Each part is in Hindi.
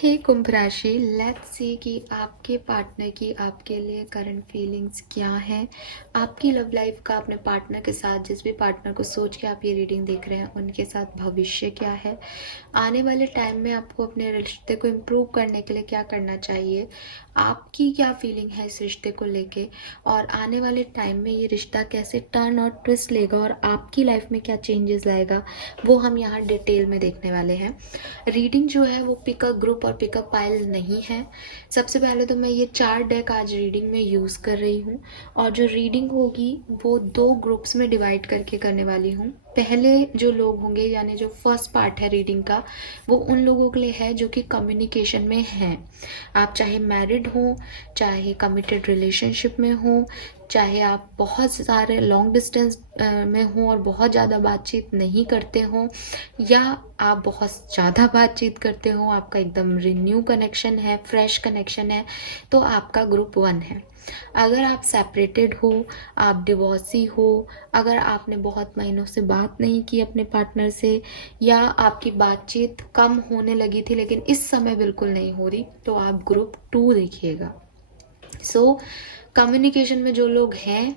हे कुंभ राशि, लेट्स सी कि आपके पार्टनर की आपके लिए करंट फीलिंग्स क्या है। आपकी लव लाइफ का अपने पार्टनर के साथ, जिस भी पार्टनर को सोच के आप ये रीडिंग देख रहे हैं, उनके साथ भविष्य क्या है। आने वाले टाइम में आपको अपने रिश्ते को इम्प्रूव करने के लिए क्या करना चाहिए, आपकी क्या फीलिंग है इस रिश्ते को लेके, और आने वाले टाइम में ये रिश्ता कैसे टर्न और ट्विस्ट लेगा और आपकी लाइफ में क्या चेंजेस लाएगा, वो हम यहाँ डिटेल में देखने वाले हैं। रीडिंग जो है वो पिकअप ग्रुप और पिकअप पाइल नहीं है। सबसे पहले तो मैं ये 4 डेक आज रीडिंग में यूज़ कर रही हूँ, और जो रीडिंग होगी वो 2 ग्रुप्स में डिवाइड करके करने वाली हूँ। पहले जो लोग होंगे, यानी जो फर्स्ट पार्ट है रीडिंग का, वो उन लोगों के लिए है जो कि कम्युनिकेशन में हैं। आप चाहे मैरिड हो, चाहे कमिटेड रिलेशनशिप में हो, चाहे आप बहुत सारे लॉन्ग डिस्टेंस में हो और बहुत ज़्यादा बातचीत नहीं करते हो, या आप बहुत ज़्यादा बातचीत करते हो, आपका एकदम रिन्यू कनेक्शन है, फ्रेश कनेक्शन है, तो आपका ग्रुप 1 है। अगर आप सेपरेटेड हो, आप डिवोर्सी हो, अगर आपने बहुत महीनों से बात नहीं की अपने पार्टनर से, या आपकी बातचीत कम होने लगी थी लेकिन इस समय बिल्कुल नहीं हो रही, तो आप ग्रुप 2 देखिएगा। सो कम्युनिकेशन में जो लोग हैं,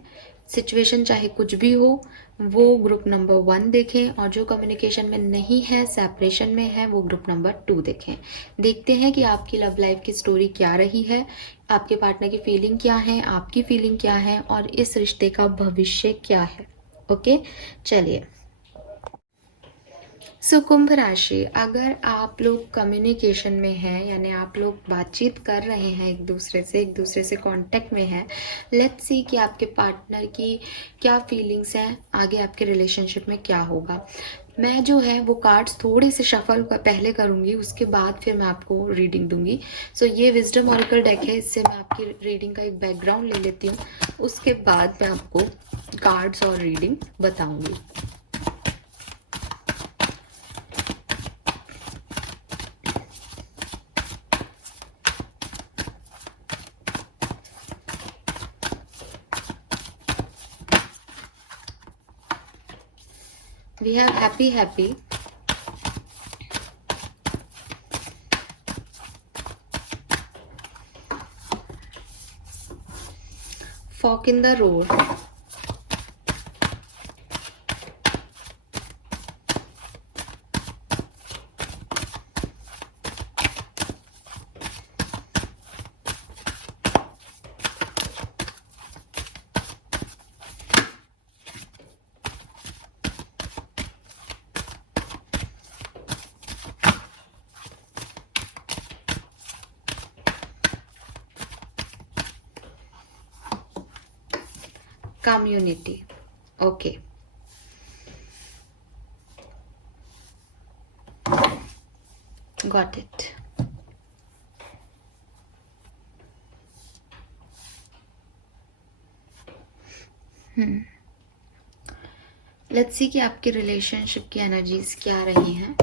सिचुएशन चाहे कुछ भी हो, वो ग्रुप नंबर 1 देखें, और जो कम्युनिकेशन में नहीं है, सेपरेशन में है, वो ग्रुप नंबर 2 देखें। देखते हैं कि आपकी लव लाइफ की स्टोरी क्या रही है, आपके पार्टनर की फीलिंग क्या है, आपकी फीलिंग क्या है, और इस रिश्ते का भविष्य क्या है। ओके, चलिए। कुंभ राशि, अगर आप लोग कम्युनिकेशन में हैं, यानी आप लोग बातचीत कर रहे हैं एक दूसरे से कांटेक्ट में हैं, लेट्स सी कि आपके पार्टनर की क्या फीलिंग्स हैं, आगे आपके रिलेशनशिप में क्या होगा। मैं जो है वो कार्ड्स थोड़े से शफल पहले करूँगी, उसके बाद फिर मैं आपको रीडिंग दूंगी। ये विजडम ऑरेकल डेक है, इससे मैं आपकी रीडिंग का एक बैकग्राउंड ले लेती हूँ, उसके बाद मैं आपको कार्ड्स और रीडिंग बताऊंगी। We have happy, fork in the road, community. Okay. Got it. Let's see कि आपकी रिलेशनशिप की एनर्जीज क्या रही हैं।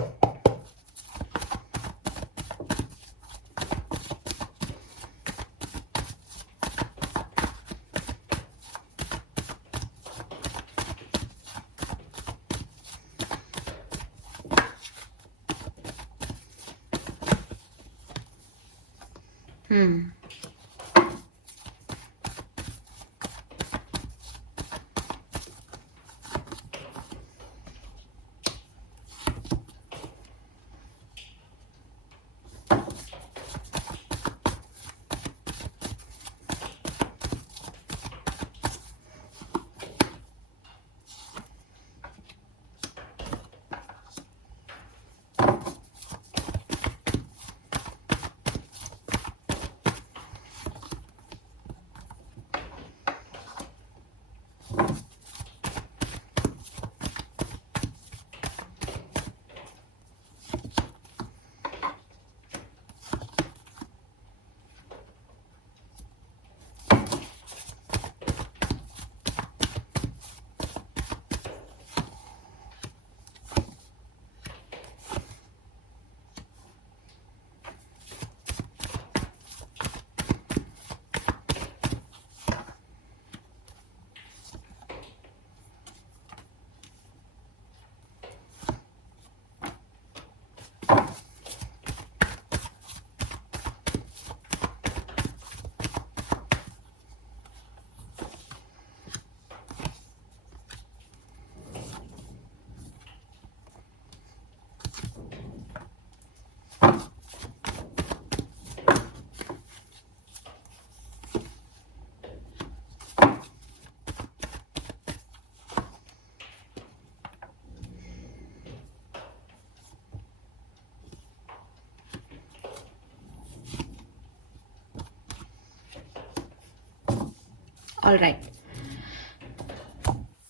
ऑलराइट,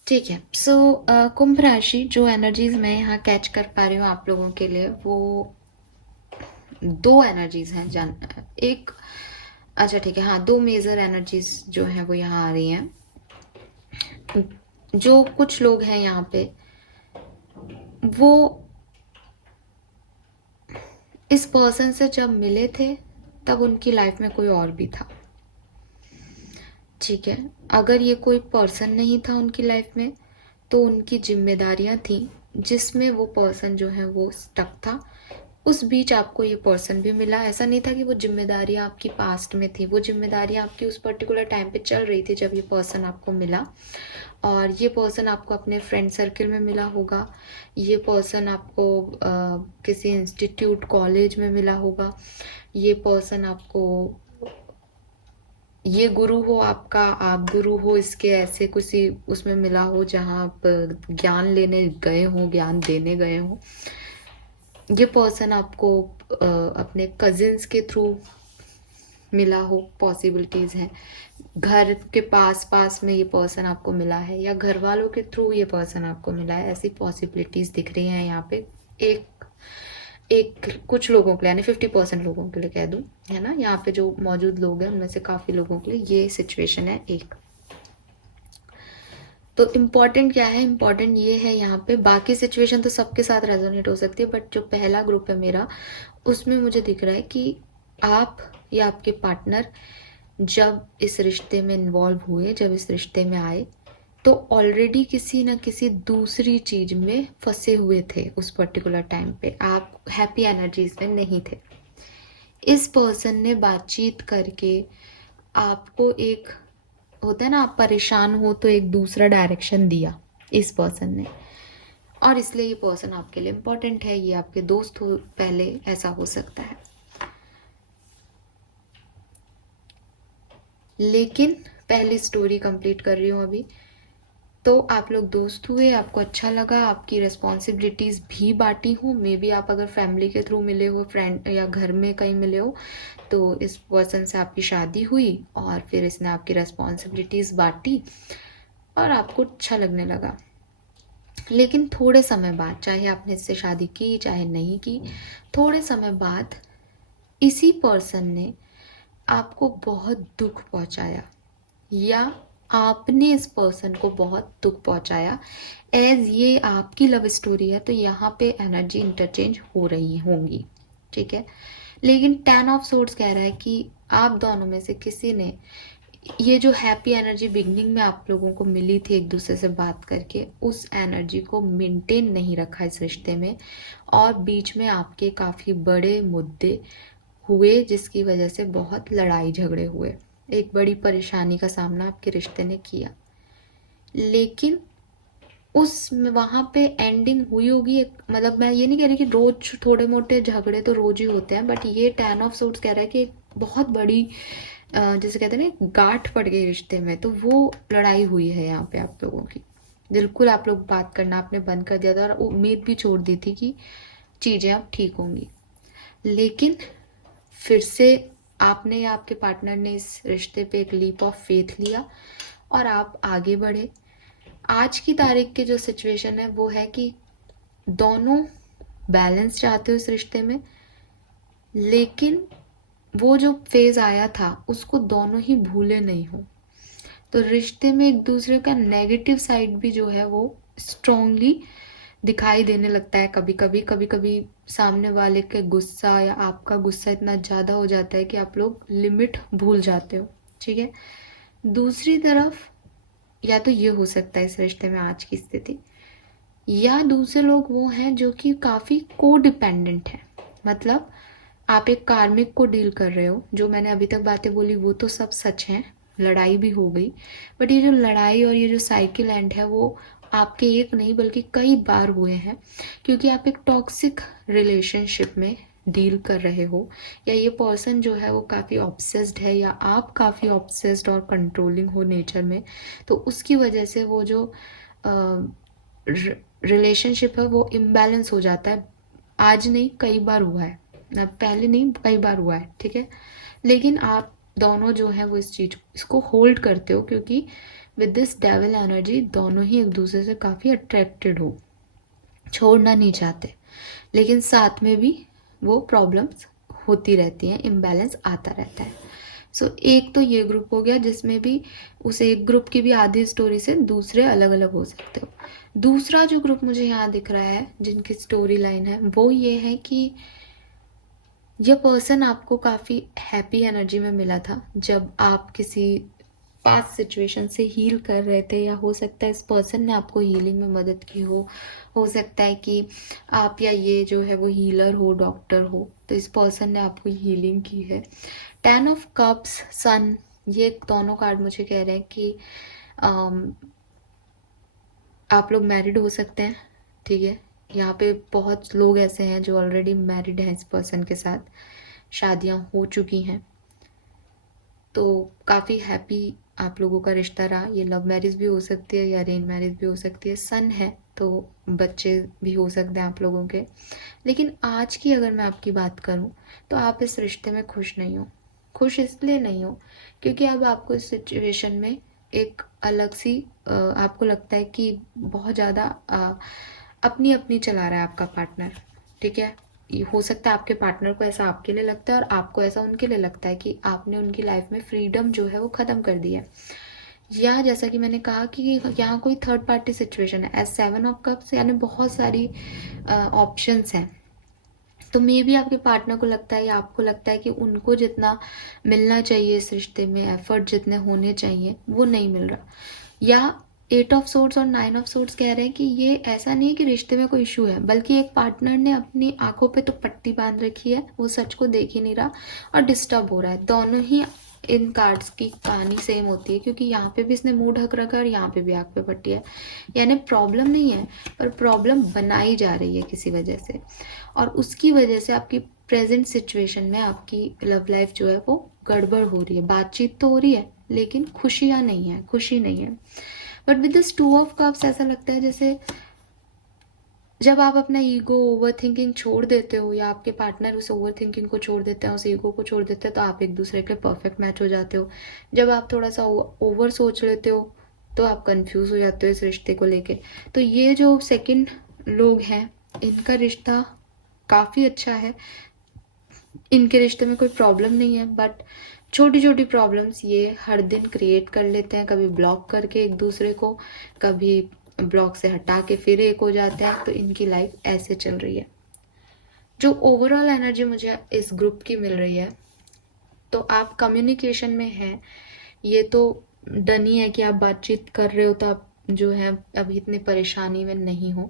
ठीक है। सो कुंभ राशि, जो एनर्जीज मैं यहाँ कैच कर पा रही हूँ आप लोगों के लिए, वो दो एनर्जीज हैं। एक, अच्छा ठीक है, हाँ, दो मेजर एनर्जीज जो हैं वो यहाँ आ रही हैं। जो कुछ लोग हैं यहाँ पे, वो इस पर्सन से जब मिले थे तब उनकी लाइफ में कोई और भी था, ठीक है। अगर ये कोई पर्सन नहीं था उनकी लाइफ में, तो उनकी जिम्मेदारियां थी जिसमें वो पर्सन जो है वो स्टक था। उस बीच आपको ये पर्सन भी मिला। ऐसा नहीं था कि वो जिम्मेदारियां आपकी पास्ट में थी, वो जिम्मेदारियां आपकी उस पर्टिकुलर टाइम पे चल रही थी जब ये पर्सन आपको मिला। और ये पर्सन आपको अपने फ्रेंड सर्कल में मिला होगा, ये पर्सन आपको किसी इंस्टीट्यूट कॉलेज में मिला होगा, ये पर्सन आपको, ये गुरु हो आपका, आप गुरु हो इसके, ऐसे किसी उसमें मिला हो जहाँ आप ज्ञान लेने गए हो, ज्ञान देने गए हो। ये पर्सन आपको अपने कजिन्स के थ्रू मिला हो, पॉसिबिलिटीज़ हैं। घर के पास पास में ये पर्सन आपको मिला है, या घर वालों के थ्रू ये पर्सन आपको मिला है, ऐसी पॉसिबिलिटीज़ दिख रही हैं यहाँ पे। एक कुछ लोगों के लिए, यानी 50% लोगों के लिए कह दूं, है ना, यहाँ पे जो मौजूद लोग हैं उनमें से काफ़ी लोगों के लिए ये सिचुएशन है एक। तो इम्पॉर्टेंट क्या है, इम्पॉर्टेंट ये है यहाँ पे, बाकी सिचुएशन तो सबके साथ रेजोनेट हो सकती है, बट जो पहला ग्रुप है मेरा, उसमें मुझे दिख रहा है कि आप या आपके पार्टनर जब इस रिश्ते में इन्वॉल्व हुए, जब इस रिश्ते में आए, तो ऑलरेडी किसी न किसी दूसरी चीज में फंसे हुए थे उस पर्टिकुलर टाइम पे। आप हैप्पी एनर्जीज में नहीं थे। इस पर्सन ने बातचीत करके आपको, एक होता है ना, आप परेशान हो तो एक दूसरा डायरेक्शन दिया इस पर्सन ने, और इसलिए ये पर्सन आपके लिए इम्पोर्टेंट है। ये आपके दोस्त हो पहले, ऐसा हो सकता है। लेकिन पहली स्टोरी कंप्लीट कर रही हूँ अभी। तो आप लोग दोस्त हुए, आपको अच्छा लगा, आपकी रिस्पॉन्सिबिलिटीज़ भी बांटी हूँ। मे बी आप अगर फैमिली के थ्रू मिले हो, फ्रेंड या घर में कहीं मिले हो, तो इस पर्सन से आपकी शादी हुई और फिर इसने आपकी रिस्पॉन्सिबिलिटीज़ बांटी और आपको अच्छा लगने लगा। लेकिन थोड़े समय बाद, चाहे आपने इससे शादी की चाहे नहीं की, थोड़े समय बाद इसी पर्सन ने आपको बहुत दुख पहुंचाया, या आपने इस पर्सन को बहुत दुख पहुंचाया। एज ये आपकी लव स्टोरी है, तो यहाँ पे एनर्जी इंटरचेंज हो रही होंगी, ठीक है। लेकिन 10 ऑफ सोर्ड्स कह रहा है कि आप दोनों में से किसी ने ये जो हैप्पी एनर्जी बिगनिंग में आप लोगों को मिली थी एक दूसरे से बात करके, उस एनर्जी को मेंटेन नहीं रखा इस रिश्ते में, और बीच में आपके काफ़ी बड़े मुद्दे हुए जिसकी वजह से बहुत लड़ाई झगड़े हुए, एक बड़ी परेशानी का सामना आपके रिश्ते ने किया। लेकिन उस वहाँ पे एंडिंग हुई होगी। मतलब मैं ये नहीं कह रही कि रोज थोड़े मोटे झगड़े तो रोज ही होते हैं, बट ये 10 ऑफ सोर्ड्स कह रहा है कि एक बहुत बड़ी, जैसे कहते हैं ना, गांठ पड़ गई रिश्ते में, तो वो लड़ाई हुई है यहाँ पे आप लोगों की। बिल्कुल आप लोग बात करना आपने बंद कर दिया था और उम्मीद भी छोड़ दी थी कि चीज़ें अब ठीक होंगी। लेकिन फिर से आपने या आपके पार्टनर ने इस रिश्ते पे एक लीप ऑफ फेथ लिया और आप आगे बढ़े। आज की तारीख की जो सिचुएशन है वो है कि दोनों बैलेंस चाहते हो इस रिश्ते में, लेकिन वो जो फेज आया था उसको दोनों ही भूले नहीं हो। तो रिश्ते में एक दूसरे का नेगेटिव साइड भी जो है वो स्ट्रांगली दिखाई देने लगता है। कभी कभी सामने वाले के गुस्सा या आपका गुस्सा इतना ज़्यादा हो जाता है कि आप लोग लिमिट भूल जाते हो, ठीक है। दूसरी तरफ, या तो ये हो सकता है इस रिश्ते में आज की स्थिति, या दूसरे लोग वो हैं जो कि काफ़ी को डिपेंडेंट हैं। मतलब आप एक कार्मिक को डील कर रहे हो। जो मैंने अभी तक बातें बोली वो तो सब सच हैं, लड़ाई भी हो गई, बट ये जो लड़ाई और ये जो साइकिल एंड है वो आपके एक नहीं बल्कि कई बार हुए हैं, क्योंकि आप एक टॉक्सिक रिलेशनशिप में डील कर रहे हो, या ये पर्सन जो है वो काफ़ी ऑब्सेस्ड है, या आप काफ़ी ऑब्सेस्ड और कंट्रोलिंग हो नेचर में, तो उसकी वजह से वो जो रिलेशनशिप है वो इम्बैलेंस हो जाता है। आज नहीं, कई बार हुआ है, पहले नहीं, कई बार हुआ है, ठीक है। लेकिन आप दोनों जो है वो इस चीज इसको होल्ड करते हो, क्योंकि विद दिस डेविल एनर्जी दोनों ही एक दूसरे से काफ़ी अट्रैक्टेड हो, छोड़ना नहीं चाहते, लेकिन साथ में भी वो प्रॉब्लम्स होती रहती हैं, इम्बैलेंस आता रहता है। सो एक तो ये ग्रुप हो गया जिसमें भी उस एक ग्रुप की भी आधी स्टोरी से दूसरे अलग अलग हो सकते हो। दूसरा जो ग्रुप मुझे यहाँ दिख रहा है जिनकी स्टोरी लाइन है वो ये है कि यह पर्सन आपको काफ़ी हैप्पी एनर्जी में मिला था जब आप किसी पास्ट सिचुएशन से हील कर रहे थे, या हो सकता है इस पर्सन ने आपको हीलिंग में मदद की हो सकता है कि आप या ये जो है वो हीलर हो, डॉक्टर हो, तो इस पर्सन ने आपको हीलिंग की है। 10 ऑफ कप्स, सन, ये दोनों कार्ड मुझे कह रहे हैं कि आप लोग मैरिड हो सकते हैं, ठीक है। यहाँ पे बहुत लोग ऐसे हैं जो ऑलरेडी मैरिड हैं, इस पर्सन के साथ शादियाँ हो चुकी हैं, तो काफ़ी हैप्पी आप लोगों का रिश्ता रहा। ये लव मैरिज भी हो सकती है या अरेंज मैरिज भी हो सकती है। सन है तो बच्चे भी हो सकते हैं आप लोगों के। लेकिन आज की अगर मैं आपकी बात करूं तो आप इस रिश्ते में खुश नहीं हो। खुश इसलिए नहीं हो क्योंकि अब आपको इस सिचुएशन में एक अलग सी आपको लगता है कि बहुत ज़्यादा अपनी अपनी चला रहा है आपका पार्टनर, ठीक है। हो सकता है आपके पार्टनर को ऐसा आपके लिए लगता है और आपको ऐसा उनके लिए लगता है कि आपने उनकी लाइफ में फ्रीडम जो है वो ख़त्म कर दी है, या जैसा कि मैंने कहा कि यहाँ कोई थर्ड पार्टी सिचुएशन है। एज 7 ऑफ कप्स यानी बहुत सारी ऑप्शंस हैं, तो मे भी आपके पार्टनर को लगता है या आपको लगता है कि उनको जितना मिलना चाहिए इस रिश्ते में, एफर्ट जितने होने चाहिए वो नहीं मिल रहा। या 8 ऑफ सोर्ड्स और 9 ऑफ सोर्ड्स कह रहे हैं कि ये ऐसा नहीं है कि रिश्ते में कोई इशू है, बल्कि एक पार्टनर ने अपनी आंखों पे तो पट्टी बांध रखी है, वो सच को देख ही नहीं रहा और डिस्टर्ब हो रहा है। दोनों ही इन कार्ड्स की कहानी सेम होती है, क्योंकि यहाँ पे भी इसने मुंह ढक रखा है और यहाँ पे भी आंख पे पट्टी है। यानी प्रॉब्लम नहीं है, पर प्रॉब्लम बनाई जा रही है किसी वजह से, और उसकी वजह से आपकी प्रेजेंट सिचुएशन में आपकी लव लाइफ जो है वो गड़बड़ हो रही है। बातचीत तो हो रही है लेकिन खुशियाँ नहीं है, खुशी नहीं है। But with this 2 of cups ऐसा लगता है जैसे जब आप अपना ईगो, ओवर थिंकिंग छोड़ देते हो, या आपके पार्टनर उस ओवर थिंकिंग को छोड़ देते हैं, उस ईगो को छोड़ देते हैं, तो आप एक दूसरे के परफेक्ट मैच हो जाते हो। जब आप थोड़ा सा ओवर सोच लेते हो तो आप कंफ्यूज हो जाते हो इस रिश्ते को लेके। तो ये जो सेकंड लोग हैं इनका रिश्ता काफ़ी अच्छा है, इनके रिश्ते में कोई प्रॉब्लम नहीं है, बट छोटी छोटी प्रॉब्लम्स ये हर दिन क्रिएट कर लेते हैं, कभी ब्लॉक करके एक दूसरे को, कभी ब्लॉक से हटा के फिर एक हो जाते हैं। तो इनकी लाइफ ऐसे चल रही है। जो ओवरऑल एनर्जी मुझे इस ग्रुप की मिल रही है, तो आप कम्युनिकेशन में हैं, ये तो डन ही है कि आप बातचीत कर रहे हो, तो आप जो है अभी इतने परेशानी में नहीं हो।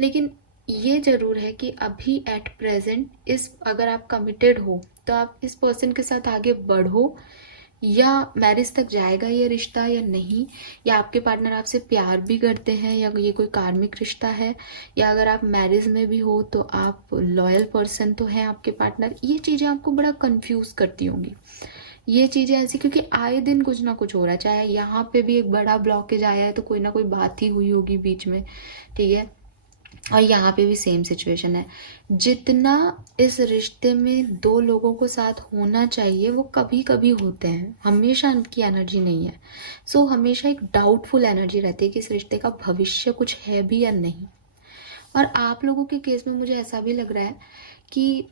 लेकिन ये जरूर है कि अभी एट प्रेजेंट इस अगर आप कमिटेड हो तो आप इस पर्सन के साथ आगे बढ़ो, या मैरिज तक जाएगा ये रिश्ता या नहीं, या आपके पार्टनर आपसे प्यार भी करते हैं, या ये कोई कार्मिक रिश्ता है, या अगर आप मैरिज में भी हो तो आप लॉयल पर्सन तो हैं आपके पार्टनर। ये चीज़ें आपको बड़ा कंफ्यूज करती होंगी, ये चीज़ें ऐसी, क्योंकि आए दिन कुछ ना कुछ हो रहा है। चाहे यहाँ पे भी एक बड़ा ब्लॉकेज आया है तो कोई ना कोई बात ही हुई होगी बीच में, ठीक है। और यहाँ पे भी सेम सिचुएशन है। जितना इस रिश्ते में दो लोगों को साथ होना चाहिए वो कभी कभी होते हैं, हमेशा उनकी एनर्जी नहीं है। सो हमेशा एक डाउटफुल एनर्जी रहती है कि इस रिश्ते का भविष्य कुछ है भी या नहीं। और आप लोगों के केस में मुझे ऐसा भी लग रहा है कि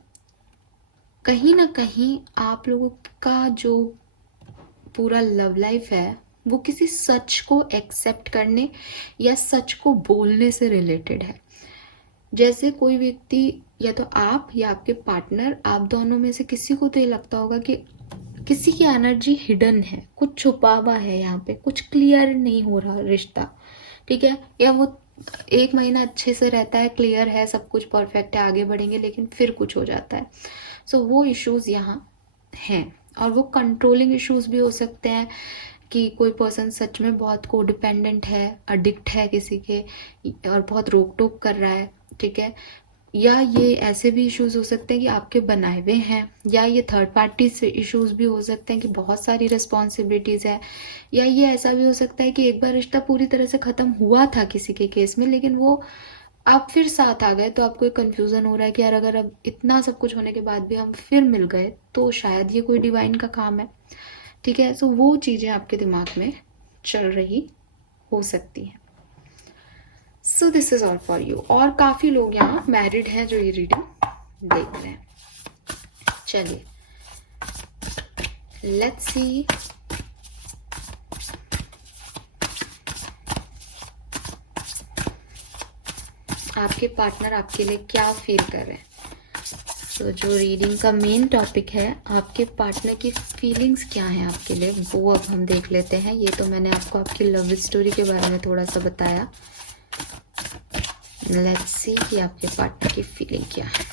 कहीं ना कहीं आप लोगों का जो पूरा लव लाइफ है वो किसी सच को एक्सेप्ट करने या सच को बोलने से रिलेटेड है। जैसे कोई व्यक्ति, या तो आप या आपके पार्टनर, आप दोनों में से किसी को तो ये लगता होगा कि किसी की एनर्जी हिडन है, कुछ छुपा हुआ है, यहाँ पे कुछ क्लियर नहीं हो रहा रिश्ता, ठीक है। या वो 1 महीना अच्छे से रहता है, क्लियर है, सब कुछ परफेक्ट है, आगे बढ़ेंगे, लेकिन फिर कुछ हो जाता है। सो वो इश्यूज यहाँ हैं, और वो कंट्रोलिंग इश्यूज भी हो सकते हैं कि कोई पर्सन सच में बहुत कोडिपेंडेंट है, अडिक्ट है किसी के, और बहुत रोक टोक कर रहा है, ठीक है। या ये ऐसे भी इश्यूज हो सकते हैं कि आपके बनाए हुए हैं, या ये थर्ड पार्टी से इश्यूज भी हो सकते हैं कि बहुत सारी रिस्पॉन्सिबिलिटीज़ है, या ये ऐसा भी हो सकता है कि एक बार रिश्ता पूरी तरह से ख़त्म हुआ था किसी के केस में, लेकिन वो आप फिर साथ आ गए, तो आपको एक कन्फ्यूज़न हो रहा है कि यार अगर अब इतना सब कुछ होने के बाद भी हम फिर मिल गए तो शायद ये कोई डिवाइन का काम है। ठीक है, सो वो चीज़ें आपके दिमाग में चल रही हो सकती हैं। So this is all for you. और काफ़ी लोग यहाँ मैरिड हैं जो ये रीडिंग देख रहे हैं। चलिए लेट्स सी आपके पार्टनर आपके लिए क्या फील कर रहे हैं। तो जो रीडिंग का मेन टॉपिक है, आपके पार्टनर की फीलिंग्स क्या हैं आपके लिए, वो अब हम देख लेते हैं। ये तो मैंने आपको आपकी लव स्टोरी के बारे में थोड़ा सा बताया। लेट्स सी कि आपके पार्टनर की फीलिंग क्या है।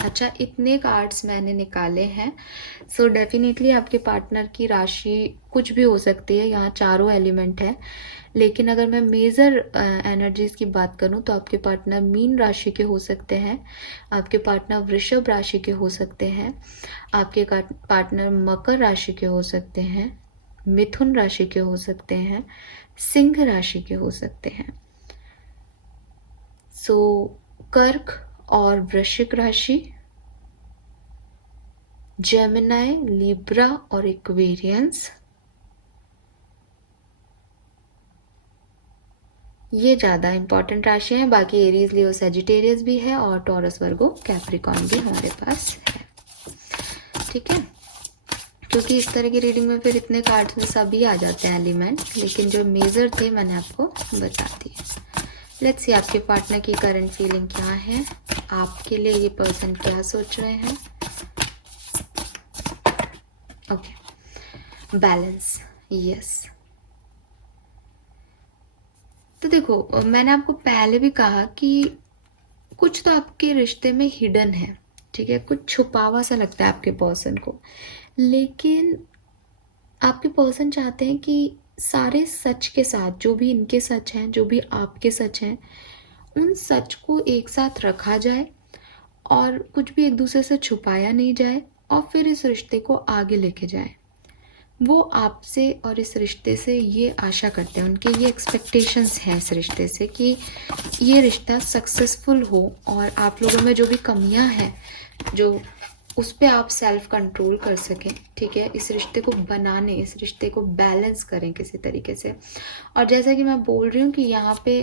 अच्छा, इतने कार्ड्स मैंने निकाले हैं, सो डेफिनेटली आपके पार्टनर की राशि कुछ भी हो सकती है। यहाँ चारों एलिमेंट है, लेकिन अगर मैं मेजर एनर्जीज की बात करूँ तो आपके पार्टनर मीन राशि के हो सकते हैं, आपके पार्टनर वृषभ राशि के हो सकते हैं, आपके पार्टनर मकर राशि के हो सकते हैं, मिथुन राशि के हो सकते हैं, सिंह राशि के हो सकते हैं। सो कर्क और वृश्चिक राशि, जेमिनाई, लिब्रा और एक्वेरियंस, ये ज़्यादा इंपॉर्टेंट राशि हैं। बाकी एरीज, लियो, सेजिटेरियस भी है और टॉरस, वर्गो, कैप्रिकॉर्न भी हमारे पास है। ठीक है, क्योंकि इस तरह की रीडिंग में फिर इतने कार्ड्स में सभी आ जाते हैं एलिमेंट, लेकिन जो मेजर थे मैंने आपको बता दिए। लेट्स सी आपके पार्टनर की करंट फीलिंग क्या है, आपके लिए ये पर्सन क्या सोच रहे हैं। Okay, balance, yes. तो देखो, मैंने आपको पहले भी कहा कि कुछ तो आपके रिश्ते में हिडन है। ठीक है, कुछ छुपा हुआ सा लगता है आपके पर्सन को, लेकिन आपके पर्सन चाहते हैं कि सारे सच के साथ, जो भी इनके सच हैं, जो भी आपके सच हैं, उन सच को एक साथ रखा जाए और कुछ भी एक दूसरे से छुपाया नहीं जाए, और फिर इस रिश्ते को आगे लेके जाए। वो आपसे और इस रिश्ते से ये आशा करते हैं, उनके ये एक्सपेक्टेशंस हैं इस रिश्ते से कि ये रिश्ता सक्सेसफुल हो, और आप लोगों में जो भी कमियां हैं, जो उस पर आप सेल्फ कंट्रोल कर सकें। ठीक है, इस रिश्ते को बनाने, इस रिश्ते को बैलेंस करें किसी तरीके से। और जैसा कि मैं बोल रही हूँ कि यहाँ पे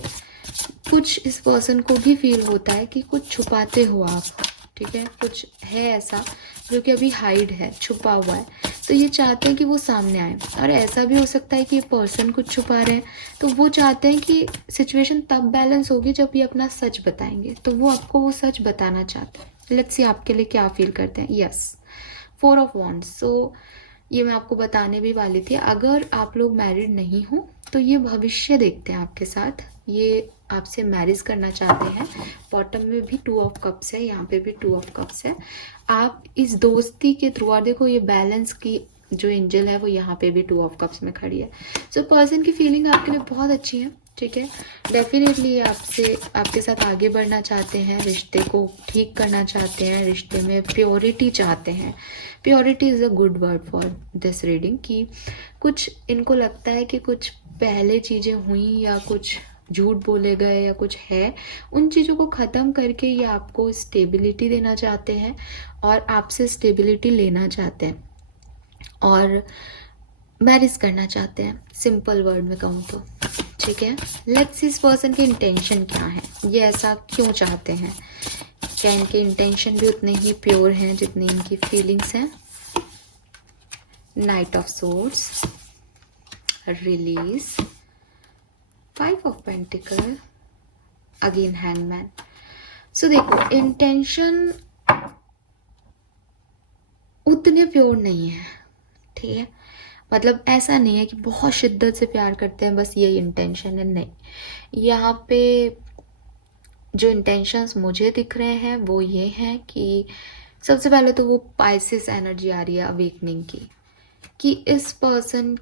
कुछ इस पर्सन को भी फील होता है कि कुछ छुपाते हो आप। ठीक है, कुछ है ऐसा जो कि अभी हाइड है, छुपा हुआ है, तो ये चाहते हैं कि वो सामने आए। और ऐसा भी हो सकता है कि ये पर्सन कुछ छुपा रहे हैं, तो वो चाहते हैं कि सिचुएशन तब बैलेंस होगी जब ये अपना सच बताएंगे, तो वो आपको वो सच बताना चाहते हैं। लेट्स सी आपके लिए क्या फील करते हैं। Yes, 4 of wands. सो ये मैं आपको बताने भी वाली थी, अगर आप लोग मैरिड नहीं हो तो ये भविष्य देखते हैं आपके साथ, ये आपसे मैरिज करना चाहते हैं। बॉटम में भी 2 ऑफ कप्स है, यहाँ पे भी 2 ऑफ कप्स है। आप इस दोस्ती के थ्रू, और देखो ये बैलेंस की जो एंजल है वो यहाँ पे भी 2 ऑफ कप्स में खड़ी है। सो पर्सन की फीलिंग आपके लिए बहुत अच्छी है। ठीक है, डेफिनेटली ये आपसे, आपके साथ आगे बढ़ना चाहते हैं, रिश्ते को ठीक करना चाहते हैं, रिश्ते में प्योरिटी चाहते हैं। Purity is a good word for this reading, कि कुछ इनको लगता है कि कुछ पहले चीज़ें हुई या कुछ झूठ बोले गए या कुछ है, उन चीज़ों को ख़त्म करके ये आपको स्टेबिलिटी देना चाहते हैं और आपसे स्टेबिलिटी लेना चाहते हैं और मैरिज करना चाहते हैं, सिंपल वर्ड में कहूँ तो। ठीक है, लेट्स इस पर्सन के इंटेंशन क्या है, ये ऐसा क्यों चाहते हैं, क्या इनके इंटेंशन भी उतने ही प्योर हैं जितनी इनकी फीलिंग्स हैं। Knight of swords, release, 5 of pentacle, again hangman. So देखो, इंटेंशन उतने प्योर नहीं है। ठीक है, मतलब ऐसा नहीं है कि बहुत शिद्दत से प्यार करते हैं, बस यही इंटेंशन है, नहीं। यहाँ पे जो इंटेंशंस मुझे दिख रहे हैं वो ये हैं कि सबसे पहले तो वो पाइसेस एनर्जी आ रही है अवेकनिंग की, कि इस पर्सन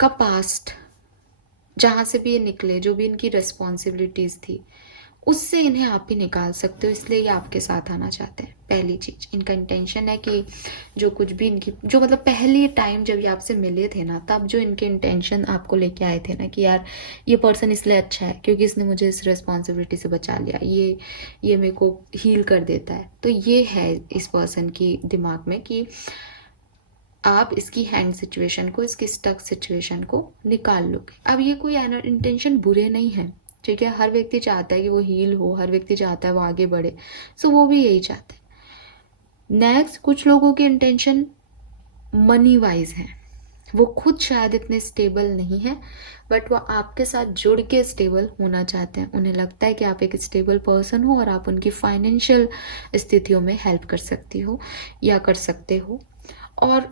का पास्ट, जहाँ से भी ये निकले, जो भी इनकी रिस्पॉन्सिबिलिटीज़ थी, उससे इन्हें आप ही निकाल सकते हो, इसलिए ये आपके साथ आना चाहते हैं। पहली चीज, इनका इंटेंशन है कि जो कुछ भी इनकी जो मतलब पहले टाइम जब ये आपसे मिले थे ना, तब जो इनके इंटेंशन आपको लेके आए थे ना कि यार ये पर्सन इसलिए अच्छा है क्योंकि इसने मुझे इस रिस्पॉन्सिबिलिटी से बचा लिया, ये मेरे को हील कर देता है। तो ये है इस पर्सन की दिमाग में कि आप इसकी हैंड सिचुएशन को, इसकी स्टक सिचुएशन को निकाल लोगे। अब ये कोई इंटेंशन बुरे नहीं है, ठीक है। हर व्यक्ति चाहता है कि वो हील हो, हर व्यक्ति चाहता है वो आगे बढ़े, सो वो भी यही चाहते हैं। नेक्स्ट, कुछ लोगों के इंटेंशन मनी वाइज है। वो खुद शायद इतने स्टेबल नहीं है, बट वो आपके साथ जुड़ के स्टेबल होना चाहते हैं। उन्हें लगता है कि आप एक स्टेबल पर्सन हो और आप उनकी फाइनेंशियल स्थितियों में हेल्प कर सकती हो या कर सकते हो। और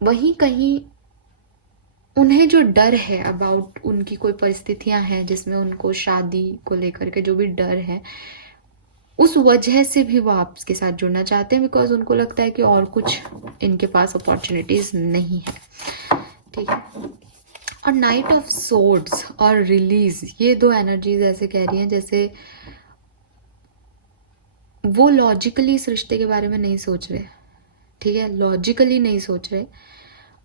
वहीं कहीं उन्हें जो डर है अबाउट उनकी कोई परिस्थितियां हैं जिसमें उनको शादी को लेकर के जो भी डर है, उस वजह से भी वो आपके साथ जुड़ना चाहते हैं, बिकॉज उनको लगता है कि और कुछ इनके पास अपॉर्चुनिटीज नहीं है, ठीक है। और नाइट ऑफ सोर्ड्स और रिलीज, ये दो एनर्जीज ऐसे कह रही हैं जैसे वो लॉजिकली इस रिश्ते के बारे में नहीं सोच रहे, ठीक है, लॉजिकली नहीं सोच रहे,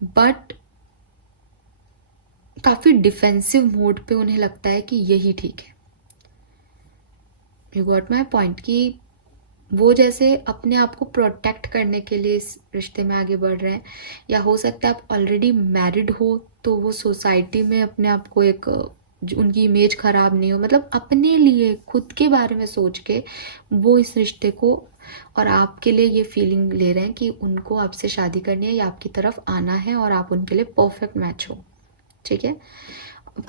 बट काफी डिफेंसिव मोड पे उन्हें लगता है कि यही ठीक है। यू गॉट माई पॉइंट, कि वो जैसे अपने आप को प्रोटेक्ट करने के लिए इस रिश्ते में आगे बढ़ रहे हैं, या हो सकता है आप ऑलरेडी मैरिड हो तो वो सोसाइटी में अपने आप को एक उनकी इमेज खराब नहीं हो, मतलब अपने लिए खुद के बारे में सोच के वो इस रिश्ते को और आपके लिए ये फीलिंग ले रहे हैं कि उनको आपसे शादी करनी है या आपकी तरफ आना है और आप उनके लिए परफेक्ट मैच हो, ठीक है।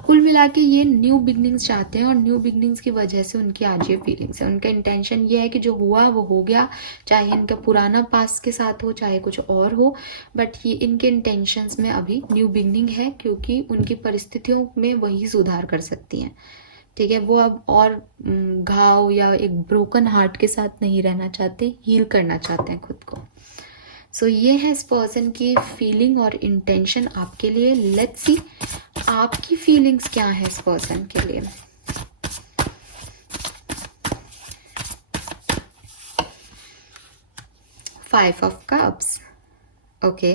कुल मिला के ये न्यू बिगनिंग्स चाहते हैं और न्यू बिगनिंग्स की वजह से उनकी आज ये फीलिंग्स है। उनका इंटेंशन ये है कि जो हुआ वो हो गया, चाहे इनका पुराना पास्ट के साथ हो चाहे कुछ और हो, बट ये इनके इंटेंशंस में अभी न्यू बिगनिंग है, क्योंकि उनकी परिस्थितियों में वही सुधार कर सकती हैं, ठीक है। वो अब और घाव या एक ब्रोकन हार्ट के साथ नहीं रहना चाहते, हील करना चाहते हैं खुद को। सो ये है इस पर्सन की फीलिंग और इंटेंशन आपके लिए। लेट्स सी आपकी फीलिंग्स क्या है इस पर्सन के लिए। Five of cups, okay.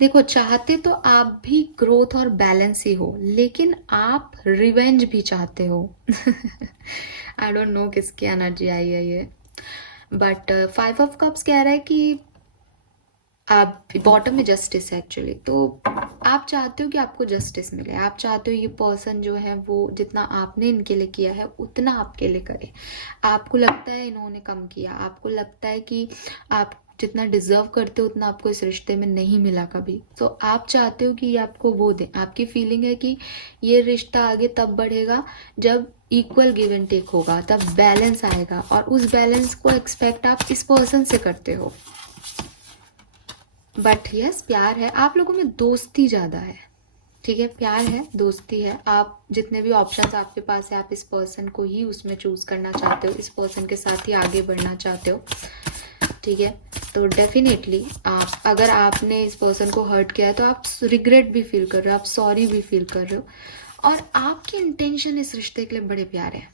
देखो, चाहते तो आप भी ग्रोथ और बैलेंस ही हो, लेकिन आप रिवेंज भी चाहते हो। आई डोंट नो किसकी एनर्जी आई है ये, बट फाइव ऑफ कप्स कह रहा है कि आप बॉटम में जस्टिस है एक्चुअली, तो आप चाहते हो कि आपको जस्टिस मिले, आप चाहते हो ये पर्सन जो है वो जितना आपने इनके लिए किया है उतना आपके लिए करे। आपको लगता है इन्होंने कम किया, आपको लगता है कि आप जितना डिजर्व करते हो उतना आपको इस रिश्ते में नहीं मिला कभी, तो आप चाहते हो कि ये आपको वो दे। आपकी फीलिंग है कि ये रिश्ता आगे तब बढ़ेगा जब इक्वल गिव एंड टेक होगा, तब बैलेंस आएगा, और उस बैलेंस को एक्सपेक्ट आप इस पर्सन से करते हो। बट यस, प्यार है आप लोगों में, दोस्ती ज़्यादा है, ठीक है। प्यार है, दोस्ती है, आप जितने भी ऑप्शंस आपके पास है आप इस पर्सन को ही उसमें चूज करना चाहते हो, इस पर्सन के साथ ही आगे बढ़ना चाहते हो, ठीक है। तो डेफिनेटली आप, अगर आपने इस पर्सन को हर्ट किया है तो आप रिग्रेट भी फील कर रहे हो, आप सॉरी भी फील कर रहे हो, और आपकी इंटेंशन इस रिश्ते के लिए बड़े प्यारे हैं,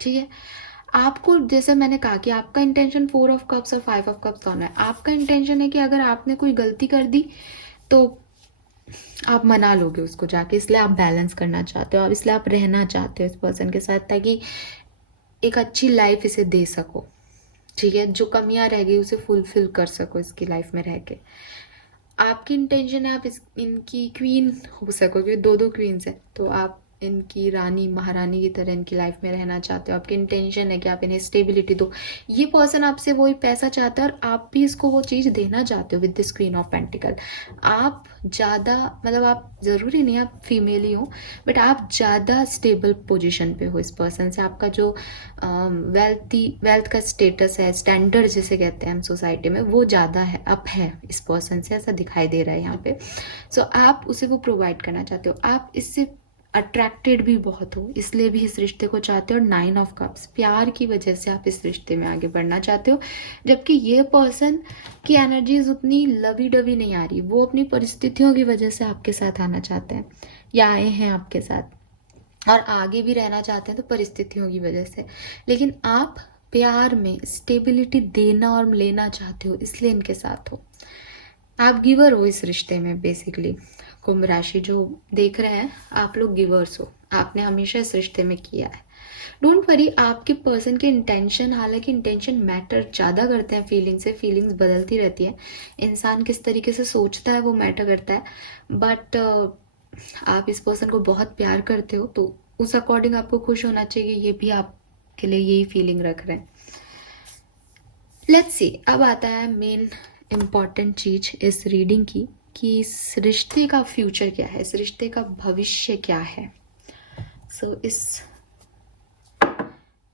ठीक है। आपको, जैसे मैंने कहा कि आपका इंटेंशन फोर ऑफ कप्स और फाइव ऑफ कप्स दोनों है। आपका इंटेंशन है कि अगर आपने कोई गलती कर दी तो आप मना लोगे उसको जाके, इसलिए आप बैलेंस करना चाहते हो और इसलिए आप रहना चाहते हो इस पर्सन के साथ, ताकि एक अच्छी लाइफ इसे दे सको, ठीक है। जो कमियां रह गई उसे फुलफिल कर सको इसकी लाइफ में रह के। आपकी इंटेंशन है आप इनकी क्वीन हो सकोगे, दो दो क्वींस है, तो आप इनकी रानी महारानी की तरह इनकी लाइफ में रहना चाहते हो। आपकी इंटेंशन है कि आप इन्हें स्टेबिलिटी दो। ये पर्सन आपसे वही पैसा चाहता है और आप भी इसको वो चीज़ देना चाहते हो with this queen of pentacle. आप ज़्यादा, मतलब आप ज़रूरी नहीं आप फीमेल ही हो, बट आप ज़्यादा स्टेबल पोजिशन पे हो इस पर्सन से। आपका जो वेल्थ का स्टेटस है, स्टैंडर्ड जिसे कहते हैं हम सोसाइटी में, वो ज़्यादा है, अप है इस पर्सन से, ऐसा दिखाई दे रहा है यहाँ पे। सो आप उसे वो प्रोवाइड करना चाहते हो, आप इससे अट्रैक्टेड भी बहुत हो, इसलिए भी इस रिश्ते को चाहते हो। और नाइन ऑफ कप्स, प्यार की वजह से आप इस रिश्ते में आगे बढ़ना चाहते हो, जबकि ये पर्सन की एनर्जीज उतनी लवी डवी नहीं आ रही, वो अपनी परिस्थितियों की वजह से आपके साथ आना चाहते हैं, या आए हैं आपके साथ और आगे भी रहना चाहते हैं तो परिस्थितियों की वजह से, लेकिन आप प्यार में स्टेबिलिटी देना और लेना चाहते हो, इसलिए इनके साथ हो। आप गिवर हो इस रिश्ते में बेसिकली। कुंभ राशि जो देख रहे हैं, आप लोग गिवर्स हो, आपने हमेशा इस रिश्ते में किया है। डोंट वरी, आपके पर्सन के इंटेंशन, हालांकि इंटेंशन मैटर ज़्यादा करते हैं फीलिंग से, फीलिंग्स बदलती रहती है, इंसान किस तरीके से सोचता है वो मैटर करता है, बट आप इस पर्सन को बहुत प्यार करते हो तो उस अकॉर्डिंग आपको खुश होना चाहिए, ये भी आपके लिए यही फीलिंग रख रहे हैं। लेट्स सी, अब आता है मेन इम्पॉर्टेंट चीज इस रीडिंग की, कि इस रिश्ते का फ्यूचर क्या है, इस रिश्ते का भविष्य क्या है। सो इस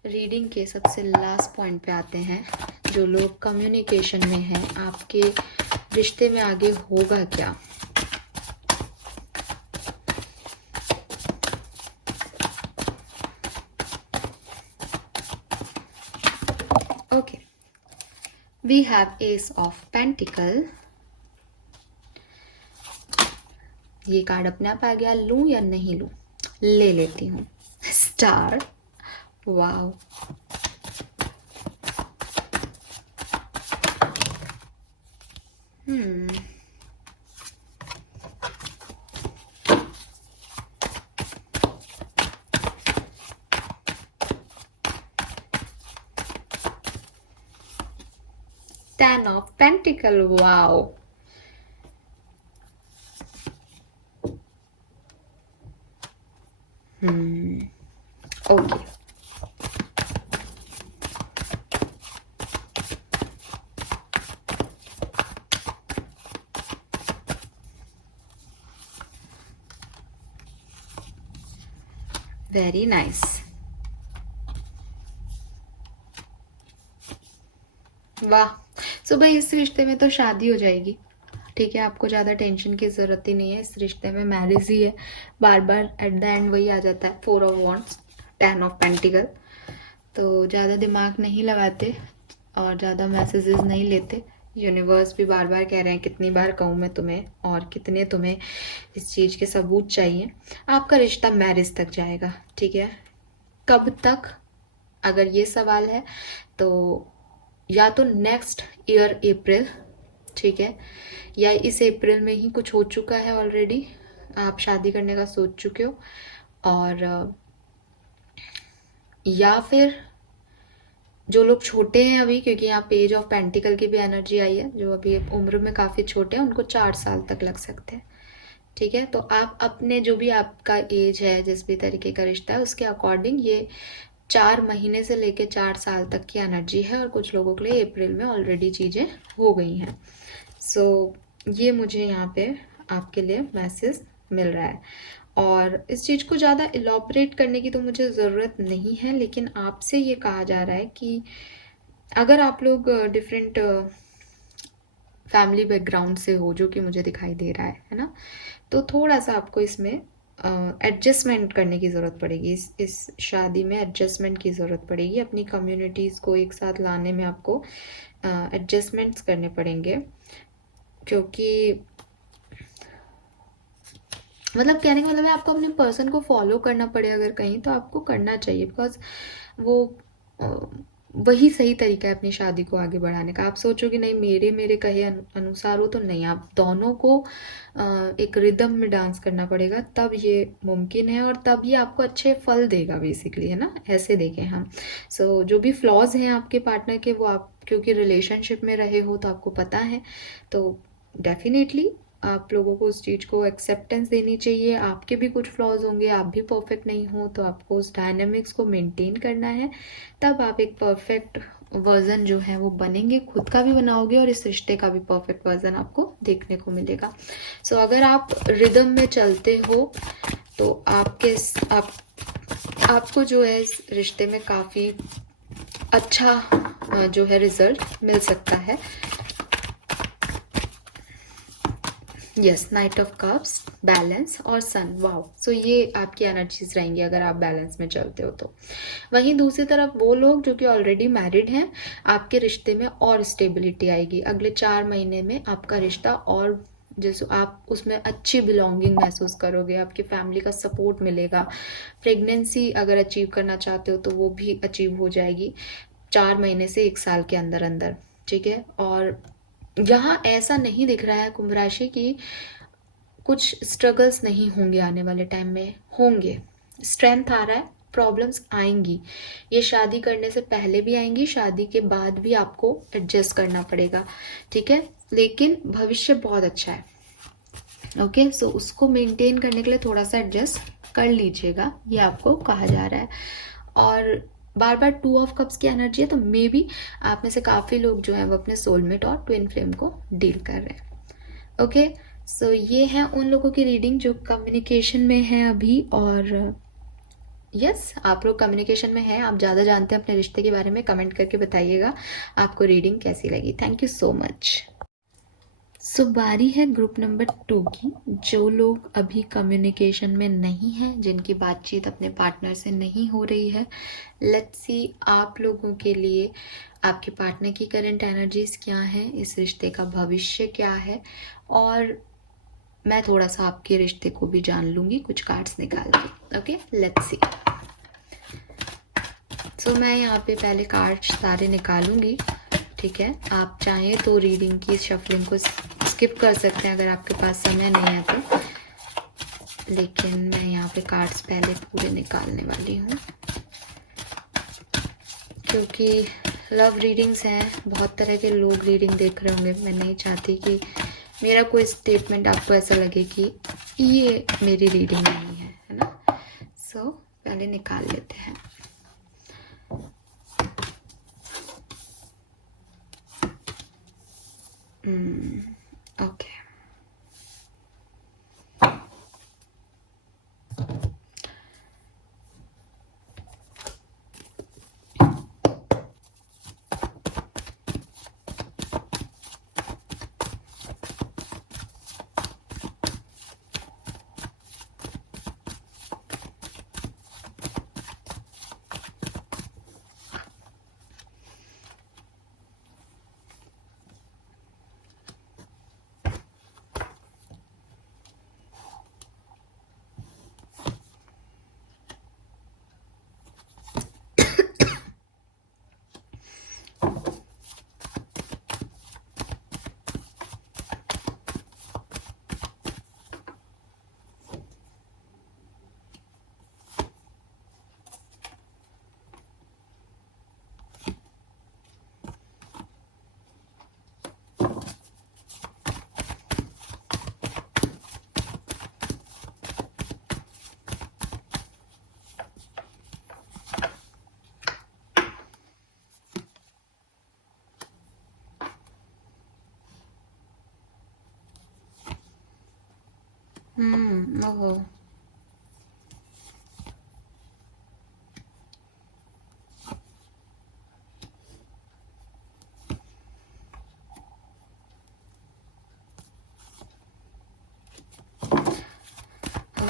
रीडिंग के सबसे लास्ट पॉइंट पे आते हैं, जो लोग कम्युनिकेशन में हैं, आपके रिश्ते में आगे होगा क्या। Okay, we have ace of pentacle. ये कार्ड अपने आप आ गया, लूं या नहीं लूं, ले लेती हूँ। Star, wow, ten of pentacle, wow. Okay, very nice. वाह, सो भाई इस रिश्ते में तो शादी हो जाएगी, ठीक है, आपको ज़्यादा टेंशन की ज़रूरत ही नहीं है, इस रिश्ते में मैरिज ही है। बार बार एट द एंड वही आ जाता है, 4 ऑफ वॉन्ड्स, 10 ऑफ पेंटिकल। तो ज़्यादा दिमाग नहीं लगाते और ज़्यादा मैसेजेस नहीं लेते। यूनिवर्स भी बार बार कह रहे हैं, कितनी बार कहूँ मैं तुम्हें, और कितने तुम्हें इस चीज़ के सबूत चाहिए। आपका रिश्ता मैरिज तक जाएगा, ठीक है। कब तक, अगर ये सवाल है तो या तो नेक्स्ट ईयर अप्रैल, ठीक है, या इस अप्रैल में ही कुछ हो चुका है ऑलरेडी, आप शादी करने का सोच चुके हो, और या फिर जो लोग छोटे हैं अभी, क्योंकि यहाँ पेज ऑफ पेंटिकल की भी एनर्जी आई है, जो अभी उम्र में काफ़ी छोटे हैं उनको 4 साल तक लग सकते हैं, ठीक है। तो आप अपने जो भी आपका एज है, जिस भी तरीके का रिश्ता है उसके अकॉर्डिंग ये 4 महीने से लेके 4 साल तक की एनर्जी है, और कुछ लोगों के लिए अप्रैल में ऑलरेडी चीज़ें हो गई हैं। सो ये मुझे यहाँ पे आपके लिए मैसेज मिल रहा है, और इस चीज़ को ज़्यादा इलॉबरेट करने की तो मुझे ज़रूरत नहीं है, लेकिन आपसे ये कहा जा रहा है कि अगर आप लोग डिफरेंट फैमिली बैकग्राउंड से हो, जो कि मुझे दिखाई दे रहा है ना, तो थोड़ा सा आपको इसमें एडजस्टमेंट करने की ज़रूरत पड़ेगी, इस शादी में एडजस्टमेंट की ज़रूरत पड़ेगी। अपनी कम्युनिटीज़ को एक साथ लाने में आपको एडजस्टमेंट्स करने पड़ेंगे, क्योंकि मतलब कहने का मतलब है आपको अपने पर्सन को फॉलो करना पड़े, अगर कहीं तो आपको करना चाहिए, बिकॉज वो वही सही तरीका है अपनी शादी को आगे बढ़ाने का। आप सोचोगे नहीं मेरे मेरे कहे अनुसार हो, तो नहीं, आप दोनों को एक रिदम में डांस करना पड़ेगा, तब ये मुमकिन है, और तब ये आपको अच्छे फल देगा बेसिकली, है ना, ऐसे देखें हम। सो जो भी फ्लॉज हैं आपके पार्टनर के, वो आप क्योंकि रिलेशनशिप में रहे हो तो आपको पता है, तो डेफिनेटली आप लोगों को उस चीज़ को एक्सेप्टेंस देनी चाहिए। आपके भी कुछ फ्लॉज होंगे, आप भी परफेक्ट नहीं हो, तो आपको उस डायनेमिक्स को मेंटेन करना है, तब आप एक परफेक्ट वर्जन जो है वो बनेंगे, खुद का भी बनाओगे और इस रिश्ते का भी परफेक्ट वर्जन आपको देखने को मिलेगा। सो अगर आप रिदम में चलते हो तो आपको जो है इस रिश्ते में काफ़ी अच्छा जो है रिजल्ट मिल सकता है। Yes, night of cups, balance और सन, वाओ। सो ये आपकी एनर्जीज रहेंगी अगर आप बैलेंस में चलते हो तो। वहीं दूसरी तरफ वो लोग जो कि ऑलरेडी मैरिड हैं, आपके रिश्ते में और स्टेबिलिटी आएगी, अगले 4 महीने में आपका रिश्ता और जैसे आप उसमें अच्छी बिलोंगिंग महसूस करोगे, आपकी फैमिली का सपोर्ट मिलेगा। प्रेगनेंसी अगर अचीव करना चाहते हो तो वो भी अचीव हो जाएगी 4 महीने से 1 साल के अंदर अंदर, ठीक है। और यहाँ ऐसा नहीं दिख रहा है कुंभ राशि की कुछ स्ट्रगल्स नहीं होंगे आने वाले टाइम में, होंगे। स्ट्रेंथ आ रहा है, प्रॉब्लम्स आएंगी, ये शादी करने से पहले भी आएंगी, शादी के बाद भी आपको एडजस्ट करना पड़ेगा, ठीक है। लेकिन भविष्य बहुत अच्छा है, ओके। सो उसको मेंटेन करने के लिए थोड़ा सा एडजस्ट कर लीजिएगा, ये आपको कहा जा रहा है। और बार बार 2 ऑफ कप्स की एनर्जी है, तो मे बी आप में से काफ़ी लोग जो हैं वो अपने सोलमेट और ट्विन फ्लेम को डील कर रहे हैं, ओके। सो ये है उन लोगों की रीडिंग जो कम्युनिकेशन में है अभी। और यस, आप लोग कम्युनिकेशन में हैं, आप ज़्यादा जानते हैं अपने रिश्ते के बारे में, कमेंट करके बताइएगा आपको रीडिंग कैसी लगी। Thank you so much. So बारी है ग्रुप नंबर 2 की, जो लोग अभी कम्युनिकेशन में नहीं हैं, जिनकी बातचीत अपने पार्टनर से नहीं हो रही है। लेट्स सी आप लोगों के लिए आपके पार्टनर की करंट एनर्जीज क्या है, इस रिश्ते का भविष्य क्या है, और मैं थोड़ा सा आपके रिश्ते को भी जान लूँगी कुछ कार्ड्स निकाल के, ओके। Let's see. सो मैं यहाँ पे पहले कार्ड्स सारे निकालूंगी, ठीक है। आप चाहें तो रीडिंग की शफलिंग को स्किप कर सकते हैं अगर आपके पास समय नहीं है तो, लेकिन मैं यहाँ पे कार्ड्स पहले पूरे निकालने वाली हूँ, क्योंकि लव रीडिंग्स हैं, बहुत तरह के लोग रीडिंग देख रहे होंगे। मैं नहीं चाहती कि मेरा कोई स्टेटमेंट आपको ऐसा लगे कि ये मेरी रीडिंग नहीं है ना। सो पहले निकाल लेते हैं। ओके, ओहो,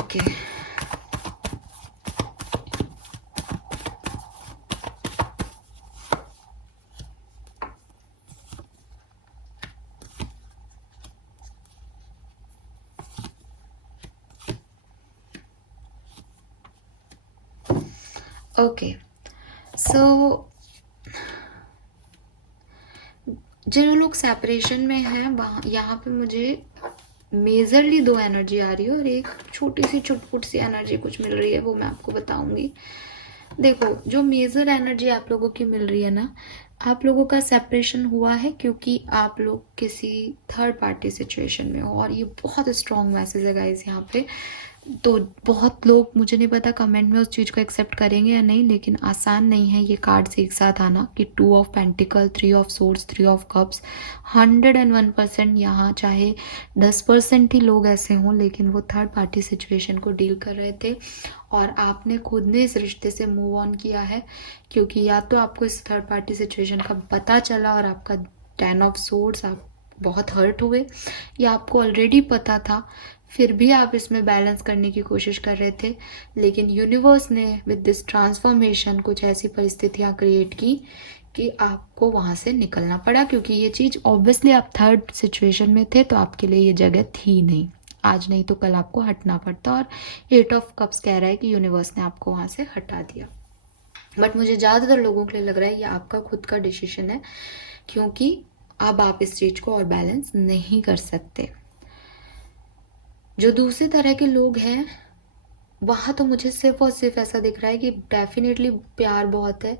ओके। ओके, सो जो लोग सेपरेशन में हैं वहाँ यहाँ पे मुझे मेजरली 2 एनर्जी आ रही है और एक छोटी सी चुटपुट सी एनर्जी कुछ मिल रही है, वो मैं आपको बताऊंगी। देखो, जो मेजर एनर्जी आप लोगों की मिल रही है ना, आप लोगों का सेपरेशन हुआ है क्योंकि आप लोग किसी थर्ड पार्टी सिचुएशन में हो, और ये बहुत स्ट्रॉन्ग मैसेज है गाइस यहाँ पे। तो बहुत लोग, मुझे नहीं पता कमेंट में उस चीज़ को एक्सेप्ट करेंगे या नहीं, लेकिन आसान नहीं है ये कार्ड्स एक साथ आना कि 2 of pentacle, 3 of swords, 3 of cups. 101% यहाँ चाहे 10% ही लोग ऐसे हों, लेकिन वो थर्ड पार्टी सिचुएशन को डील कर रहे थे और आपने खुद ने इस रिश्ते से मूव ऑन किया है, क्योंकि या तो आपको इस थर्ड पार्टी सिचुएशन का पता चला और आपका 10 ऑफ सोर्ड्स, आप बहुत हर्ट हुए, या आपको ऑलरेडी पता था फिर भी आप इसमें बैलेंस करने की कोशिश कर रहे थे, लेकिन यूनिवर्स ने विद दिस ट्रांसफॉर्मेशन कुछ ऐसी परिस्थितियां क्रिएट की कि आपको वहाँ से निकलना पड़ा, क्योंकि ये चीज़ ऑब्वियसली आप थर्ड सिचुएशन में थे तो आपके लिए ये जगह थी नहीं। आज नहीं तो कल आपको हटना पड़ता, और 8 ऑफ कप्स कह रहा है कि यूनिवर्स ने आपको वहाँ से हटा दिया। बट मुझे ज़्यादातर लोगों के लिए लग रहा है ये आपका खुद का डिसीजन है, क्योंकि अब आप इस चीज़ को और बैलेंस नहीं कर सकते। जो दूसरे तरह के लोग हैं वहाँ तो मुझे सिर्फ और सिर्फ ऐसा दिख रहा है कि डेफिनेटली प्यार बहुत है,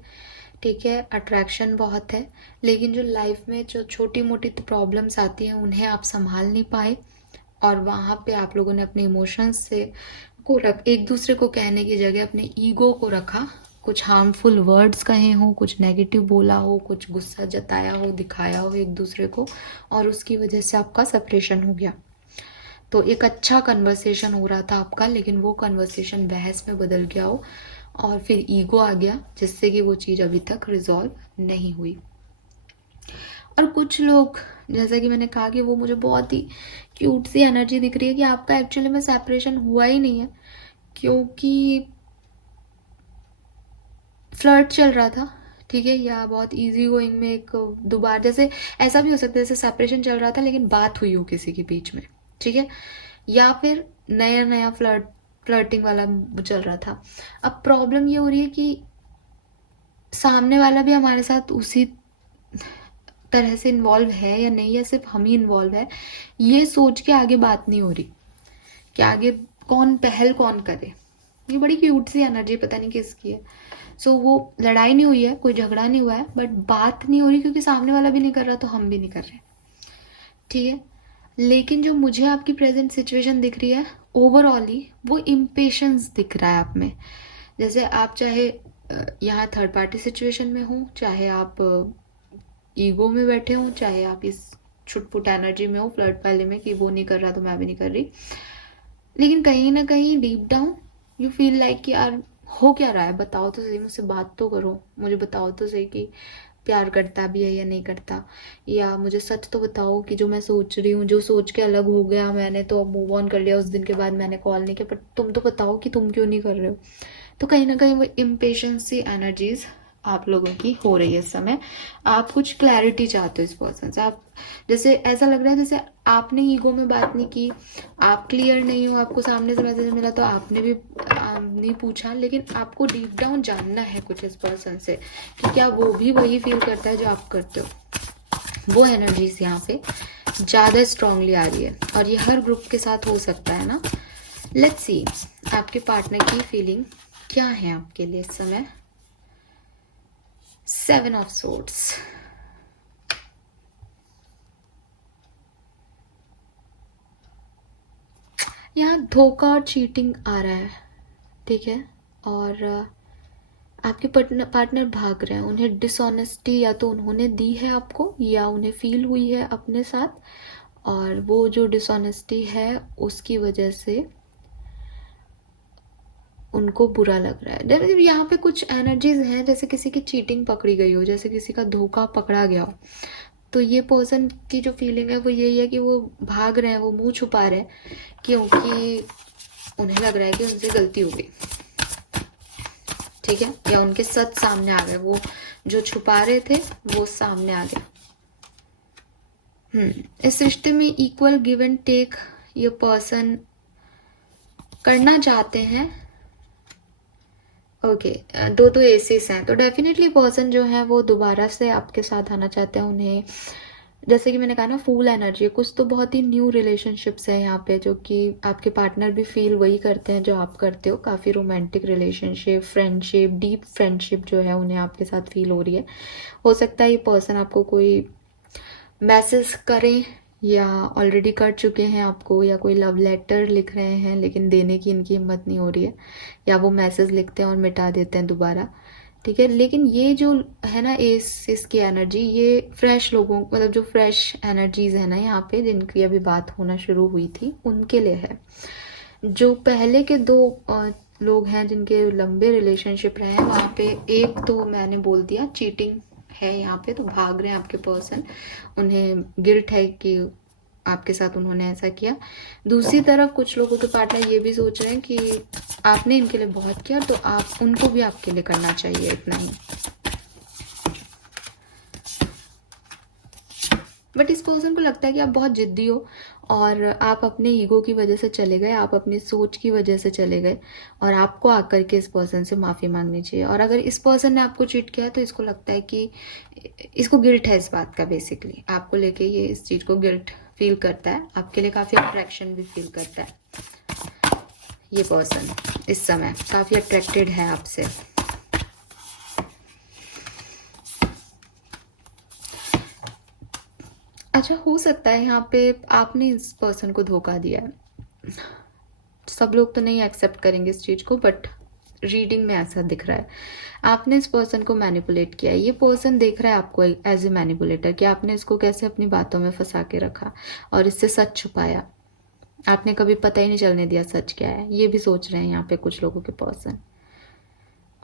ठीक है, अट्रैक्शन बहुत है, लेकिन जो लाइफ में जो छोटी मोटी प्रॉब्लम्स आती हैं उन्हें आप संभाल नहीं पाए, और वहाँ पे आप लोगों ने अपने इमोशंस से एक दूसरे को कहने की जगह अपने ईगो को रखा, कुछ हार्मफुल वर्ड्स कहे हों, कुछ नेगेटिव बोला हो, कुछ गुस्सा जताया हो, दिखाया हो एक दूसरे को, और उसकी वजह से आपका सेपरेशन हो गया। तो एक अच्छा कन्वर्सेशन हो रहा था आपका, लेकिन वो कन्वर्सेशन बहस में बदल गया हो और फिर ईगो आ गया, जिससे कि वो चीज़ अभी तक रिजॉल्व नहीं हुई। और कुछ लोग, जैसा कि मैंने कहा कि वो मुझे बहुत ही क्यूट सी एनर्जी दिख रही है कि आपका एक्चुअली में सेपरेशन हुआ ही नहीं है, क्योंकि फ्लर्ट चल रहा था, ठीक है, या बहुत इजी गोइंग में एक दोबारा, जैसे ऐसा भी हो सकता है जैसे सेपरेशन चल रहा था लेकिन बात हुई हो किसी के बीच में, ठीक है, या फिर नया नया फ्लर्टिंग वाला चल रहा था। अब प्रॉब्लम ये हो रही है कि सामने वाला भी हमारे साथ उसी तरह से इन्वॉल्व है या नहीं, या सिर्फ हम ही इन्वॉल्व है, ये सोच के आगे बात नहीं हो रही कि आगे कौन पहल कौन करे। ये बड़ी क्यूट सी एनर्जी पता नहीं किसकी है। सो वो लड़ाई नहीं हुई है, कोई झगड़ा नहीं हुआ है, बट बात नहीं हो रही क्योंकि सामने वाला भी नहीं कर रहा तो हम भी नहीं कर रहे, ठीक है। लेकिन जो मुझे आपकी प्रेजेंट सिचुएशन दिख रही है ओवरऑली, वो इम्पेशंस दिख रहा है आप में। जैसे आप चाहे यहाँ थर्ड पार्टी सिचुएशन में हो, चाहे आप ईगो में बैठे हो, चाहे आप इस छुटपुट एनर्जी में हो फ्लर्ट वाले में कि वो नहीं कर रहा तो मैं भी नहीं कर रही, लेकिन कहीं ना कहीं deep down you feel like कि यार हो क्या रहा है, बताओ तो सही, मुझसे बात तो करो, मुझे बताओ तो सही कि प्यार करता भी है या नहीं करता, या मुझे सच तो बताओ कि जो मैं सोच रही हूँ, जो सोच के अलग हो गया मैंने तो मूव ऑन कर लिया, उस दिन के बाद मैंने कॉल नहीं किया, पर तुम तो बताओ कि तुम क्यों नहीं कर रहे हो। तो कहीं ना कहीं वो इम्पेशंसी एनर्जीज आप लोगों की हो रही है इस समय। आप कुछ क्लैरिटी चाहते हो इस पर्सन से, आप जैसे ऐसा लग रहा है जैसे आपने ईगो में बात नहीं की, आप क्लियर नहीं हो, आपको सामने से मैसेज मिला तो आपने भी नहीं पूछा, लेकिन आपको डीप डाउन जानना है कुछ इस पर्सन से कि क्या वो भी वही फील करता है जो आप करते हो। वो एनर्जीज यहाँ पे ज़्यादा स्ट्रांगली आ रही है, और ये हर ग्रुप के साथ हो सकता है ना। लेट्स सी आपके पार्टनर की फीलिंग क्या है आपके लिए इस समय। 7 ऑफ सोर्ड्स, यहाँ धोखा और चीटिंग आ रहा है, ठीक है, और आपके पार्टनर भाग रहे हैं, उन्हें डिसऑनेस्टी या तो उन्होंने दी है आपको या उन्हें फील हुई है अपने साथ, और वो जो डिसऑनेस्टी है उसकी वजह से उनको बुरा लग रहा है। जैसे यहाँ पे कुछ एनर्जीज हैं जैसे किसी की चीटिंग पकड़ी गई हो, जैसे किसी का धोखा पकड़ा गया हो, तो ये पर्सन की जो फीलिंग है वो यही है कि वो भाग रहे हैं, वो मुंह छुपा रहे हैं, क्योंकि उन्हें लग रहा है कि उनसे गलती हो गई, ठीक है, या उनके सच सामने आ गए, वो जो छुपा रहे थे वो सामने आ गया। इस रिश्ते में इक्वल गिव एंड टेक ये पर्सन करना चाहते हैं। ओके, दो एसेस हैं, तो डेफिनेटली पर्सन जो है वो दोबारा से आपके साथ आना चाहते हैं। उन्हें जैसे कि मैंने कहा ना फूल एनर्जी, कुछ तो बहुत ही न्यू रिलेशनशिप्स है यहाँ पे, जो कि आपके पार्टनर भी फील वही करते हैं जो आप करते हो, काफ़ी romantic relationship, friendship, deep friendship जो है उन्हें आपके साथ फील हो रही है। हो सकता है ये पर्सन आपको कोई मैसेज करें या ऑलरेडी कर चुके हैं आपको, या कोई लव लेटर लिख रहे हैं लेकिन देने की इनकी हिम्मत नहीं हो रही है, या वो मैसेज लिखते हैं और मिटा देते हैं दोबारा, ठीक है। लेकिन ये जो है ना इसकी एनर्जी, ये फ्रेश लोगों, मतलब जो फ्रेश एनर्जीज है ना यहाँ पे, जिनकी अभी बात होना शुरू हुई थी उनके लिए है। जो पहले के दो लोग हैं जिनके लंबे रिलेशनशिप रहे हैं, वहाँ पे एक तो मैंने बोल दिया चीटिंग है यहाँ पे, तो भाग रहे हैं आपके पर्सन, उन्हें गिल्ट है कि आपके साथ उन्होंने ऐसा किया। दूसरी तरफ कुछ लोगों के पार्टनर ये भी सोच रहे हैं कि आपने इनके लिए बहुत किया तो आप उनको भी आपके लिए करना चाहिए इतना ही। बट इस पर्सन को लगता है कि आप बहुत जिद्दी हो और आप अपने ईगो की वजह से चले गए, आप अपनी सोच की वजह से चले गए, और आपको आकर के इस पर्सन से माफ़ी मांगनी चाहिए। और अगर इस पर्सन ने आपको चीट किया है तो इसको लगता है कि इसको गिल्ट है इस बात का, बेसिकली आपको लेके ये इस चीज़ को गिल्ट फील करता है, आपके लिए काफ़ी अट्रैक्शन भी फील करता है। ये पर्सन इस समय काफ़ी अट्रैक्टेड है आपसे। अच्छा, हो सकता है यहाँ पे आपने इस पर्सन को धोखा दिया है। सब लोग तो नहीं एक्सेप्ट करेंगे इस चीज़ को, बट रीडिंग में ऐसा दिख रहा है आपने इस पर्सन को मैनिपुलेट किया है। ये पर्सन देख रहा है आपको एज ए मैनिपुलेटर कि आपने इसको कैसे अपनी बातों में फंसा के रखा और इससे सच छुपाया। आपने कभी पता ही नहीं चलने दिया सच क्या है, ये भी सोच रहे हैं यहाँ पे कुछ लोगों के पर्सन।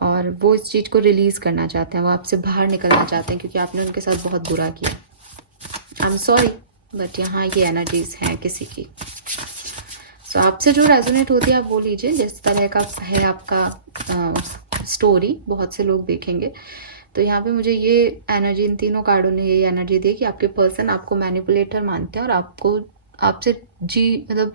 और वो इस चीज़ को रिलीज़ करना चाहते हैं, वो आपसे बाहर निकलना चाहते हैं क्योंकि आपने उनके साथ बहुत बुरा किया। आई एम सॉरी, बट यहाँ ये एनर्जीज हैं किसी की। सो आपसे जो रेजोनेट होती है आप वो लीजिए, जिस तरह का है आपका स्टोरी बहुत से लोग देखेंगे। तो यहाँ पे मुझे ये एनर्जी, इन तीनों कार्डों ने ये एनर्जी दी कि आपके पर्सन आपको मैनिपुलेटर मानते हैं और आपको आपसे मतलब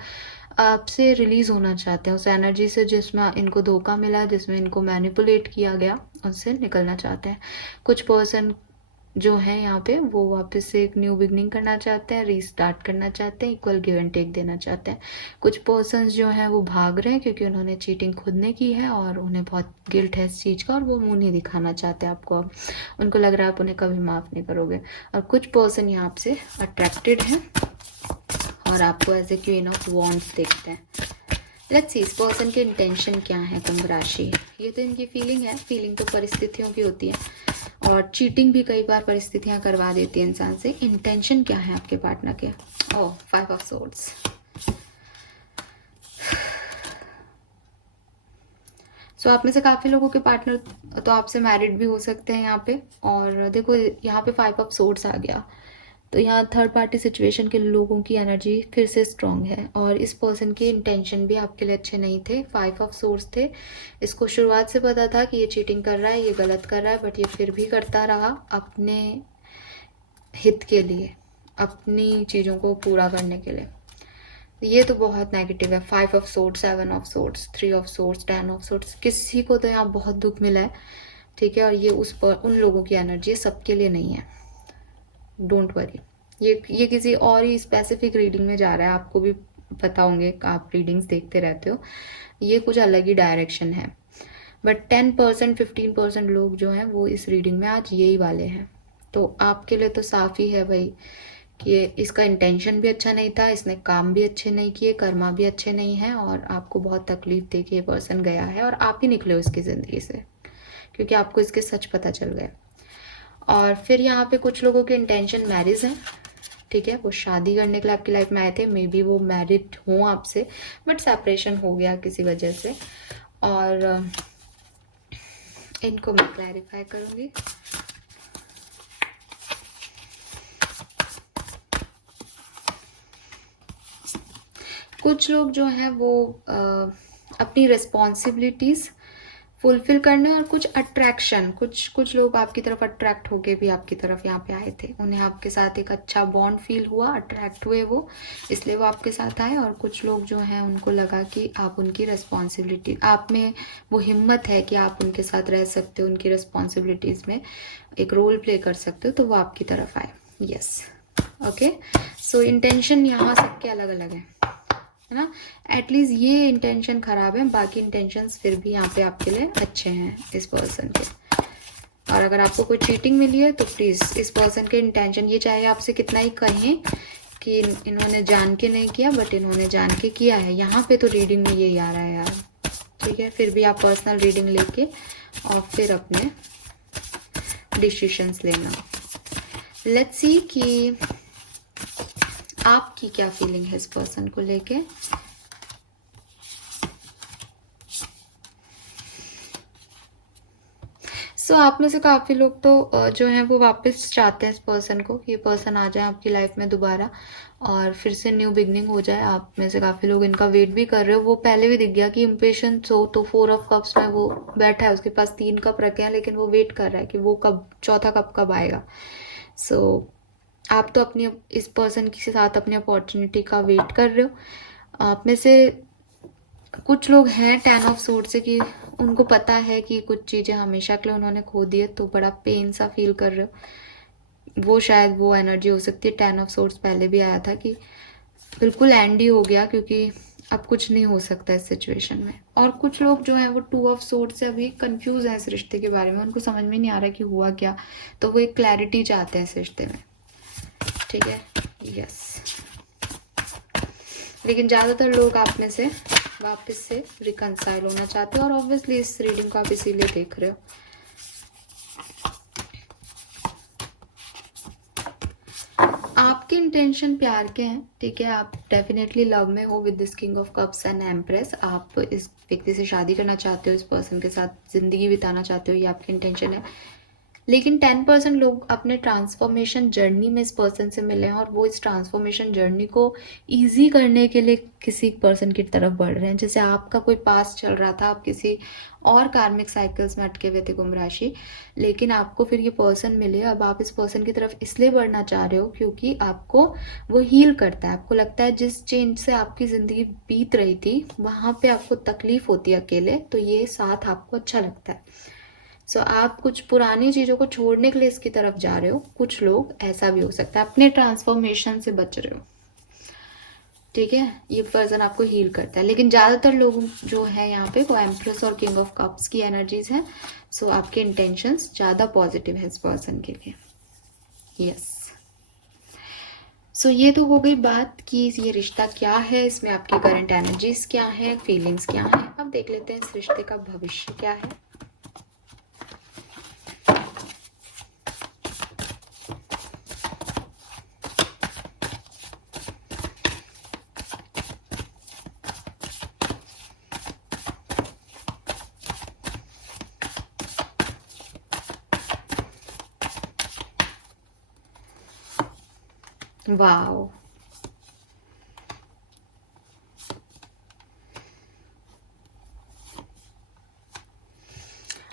आपसे रिलीज होना चाहते हैं उस एनर्जी से जिसमें इनको धोखा मिला, जिसमें इनको मैनिपुलेट किया गया, उससे निकलना चाहते हैं। कुछ पर्सन जो है यहाँ पे वो वापस से एक न्यू बिगनिंग करना चाहते हैं, रीस्टार्ट करना चाहते हैं, इक्वल गिव एंड टेक देना चाहते हैं। कुछ पर्सन्स जो हैं वो भाग रहे हैं क्योंकि उन्होंने चीटिंग खुद ने की है और उन्हें बहुत गिल्ट है इस चीज़ का और वो मुंह नहीं दिखाना चाहते आपको। अब उनको लग रहा है आप उन्हें कभी माफ़ नहीं करोगे। और कुछ पर्सन यहाँ से अट्रैक्टेड हैं और आपको as a queen of wands देखते हैं। लेट्स सी इस पर्सन के इंटेंशन क्या है कुंभ राशि। ये तो इनकी फीलिंग है, फीलिंग तो परिस्थितियों की होती है और चीटिंग भी कई बार परिस्थितियां करवा देती है इंसान से। इंटेंशन क्या है आपके पार्टनर के? ओह, 5 ऑफ सोर्ड्स। सो आप में से काफ़ी लोगों के पार्टनर तो आपसे मैरिड भी हो सकते हैं यहाँ पे। और देखो यहाँ पे 5 ऑफ सोर्ड्स आ गया, तो यहाँ थर्ड पार्टी सिचुएशन के लोगों की एनर्जी फिर से स्ट्रांग है और इस पर्सन के इंटेंशन भी आपके लिए अच्छे नहीं थे। 5 ऑफ सोर्स थे, इसको शुरुआत से पता था कि ये चीटिंग कर रहा है, ये गलत कर रहा है, बट ये फिर भी करता रहा अपने हित के लिए, अपनी चीज़ों को पूरा करने के लिए। ये तो बहुत नेगेटिव है। 5 of source, 7 of source, 3 of source, 10 of source. किसी को तो यहाँ बहुत दुख मिला है, ठीक है, और ये उस पर उन लोगों की एनर्जी है, सबके लिए नहीं है। डोंट वरी, ये किसी और ही स्पेसिफिक रीडिंग में जा रहा है। आपको भी पता होंगे, आप रीडिंग्स देखते रहते हो, ये कुछ अलग ही डायरेक्शन है। बट 10% 15% लोग जो हैं वो इस रीडिंग में आज यही वाले हैं। तो आपके लिए तो साफ ही है भाई कि इसका इंटेंशन भी अच्छा नहीं था, इसने काम भी अच्छे नहीं किए, कर्मा भी अच्छे नहीं है और आपको बहुत तकलीफ दे के ये पर्सन गया है और आप ही निकले हो इसकी ज़िंदगी से क्योंकि आपको इसके सच पता चल गए। और फिर यहाँ पे कुछ लोगों के इंटेंशन मैरिज है, ठीक है, वो शादी करने के लिए आपकी लाइफ में आए थे। मे बी वो मैरिड हों आपसे बट सेपरेशन हो गया किसी वजह से। और इनको मैं क्लैरिफाई करूँगी। कुछ लोग जो हैं वो अपनी रिस्पॉन्सिबिलिटीज़ फुलफिल करने और कुछ अट्रैक्शन, कुछ लोग आपकी तरफ अट्रैक्ट होके भी आपकी तरफ यहाँ पे आए थे। उन्हें आपके साथ एक अच्छा बॉन्ड फील हुआ, अट्रैक्ट हुए वो, इसलिए वो आपके साथ आए। और कुछ लोग जो हैं उनको लगा कि आप उनकी रिस्पॉन्सिबिलिटी, आप में वो हिम्मत है कि आप उनके साथ रह सकते हो, उनकी रिस्पॉन्सिबिलिटीज़ में एक रोल प्ले कर सकते हो, तो वो आपकी तरफ आए। Yes, okay. सो इंटेंशन यहाँ सबके अलग अलग है ना। एटलीस्ट ये इंटेंशन खराब है, बाकी इंटेंशंस फिर भी यहाँ पे आपके लिए अच्छे हैं इस पर्सन के। और अगर आपको कोई चीटिंग मिली है तो प्लीज़ इस पर्सन के इंटेंशन, ये चाहे आपसे कितना ही कहें कि इन्होंने जान के नहीं किया, बट इन्होंने जान के किया है। यहाँ पे तो रीडिंग में यही आ रहा है यार, ठीक है। फिर भी आप पर्सनल रीडिंग लेके और फिर अपने डिसीशंस लेना। लेट्स सी कि आपकी क्या फीलिंग है इस पर्सन को लेके। सो आप में से काफ़ी लोग तो जो हैं वो वापस चाहते हैं इस पर्सन को, ये पर्सन आ जाए आपकी लाइफ में दोबारा और फिर से न्यू बिगनिंग हो जाए। आप में से काफ़ी लोग इनका वेट भी कर रहे हो। वो पहले भी दिख गया कि इम्पेशेंस हो, तो 4 ऑफ कप्स में वो बैठा है, उसके पास 3 कप रखे हैं, लेकिन वो वेट कर रहा है कि वो कब चौथा कप कब आएगा। सो आप तो अपनी इस पर्सन के साथ अपनी अपॉर्चुनिटी का वेट कर रहे हो। आप में से कुछ लोग हैं 10 ऑफ सोर्ड से कि उनको पता है कि कुछ चीज़ें हमेशा के लिए उन्होंने खो दी है, तो बड़ा पेन सा फील कर रहे हो। वो शायद वो एनर्जी हो सकती है। 10 ऑफ सोर्ड्स पहले भी आया था कि बिल्कुल एंड ही हो गया, क्योंकि अब कुछ नहीं हो सकता इस सिचुएशन में। और कुछ लोग जो हैं वो 2 ऑफ सोर्ड से अभी कंफ्यूज हैं इस रिश्ते के बारे में, उनको समझ में नहीं आ रहा कि हुआ क्या, तो वो एक क्लैरिटी चाहते हैं इस रिश्ते में। ठीक है, यस। लेकिन ज़्यादातर लोग आप में से वापस से रिकंसाइल होना चाहते हो, और ऑब्वियसली इस रीडिंग को आप इसीलिए देख रहे हो। आपके इंटेंशन प्यार के हैं, ठीक है। आप डेफिनेटली लव में हो with this king of cups and empress. आप इस व्यक्ति से शादी करना चाहते हो, इस पर्सन के साथ जिंदगी बिताना चाहते हो, ये आपकी इंटेंशन है। लेकिन 10% लोग अपने ट्रांसफॉर्मेशन जर्नी में इस पर्सन से मिले हैं, और वो इस ट्रांसफॉर्मेशन जर्नी को इजी करने के लिए किसी पर्सन की तरफ बढ़ रहे हैं। जैसे आपका कोई पास चल रहा था, आप किसी और कार्मिक साइकिल्स में अटके हुए थे, कुंभ राशि, लेकिन आपको फिर ये पर्सन मिले। अब आप इस पर्सन की तरफ इसलिए बढ़ना चाह रहे हो क्योंकि आपको वो हील करता है। आपको लगता है जिस चेंज से आपकी ज़िंदगी बीत रही थी वहाँ पे आपको तकलीफ होती है अकेले, तो ये साथ आपको अच्छा लगता है। सो आप कुछ पुरानी चीज़ों को छोड़ने के लिए इसकी तरफ जा रहे हो। कुछ लोग ऐसा भी हो सकता है अपने ट्रांसफॉर्मेशन से बच रहे हो, ठीक है। ये पर्सन आपको हील करता है। लेकिन ज़्यादातर लोग जो है यहाँ पे वो एम्प्रेस और किंग ऑफ कप्स की एनर्जीज हैं। सो आपके इंटेंशंस ज़्यादा पॉजिटिव है इस पर्सन के लिए, यस। सो ये तो हो गई बात कि ये रिश्ता क्या है, इसमें आपकी करंट एनर्जीज क्या है, फीलिंग्स क्या है। अब देख लेते हैं इस रिश्ते का भविष्य क्या है। वाओ,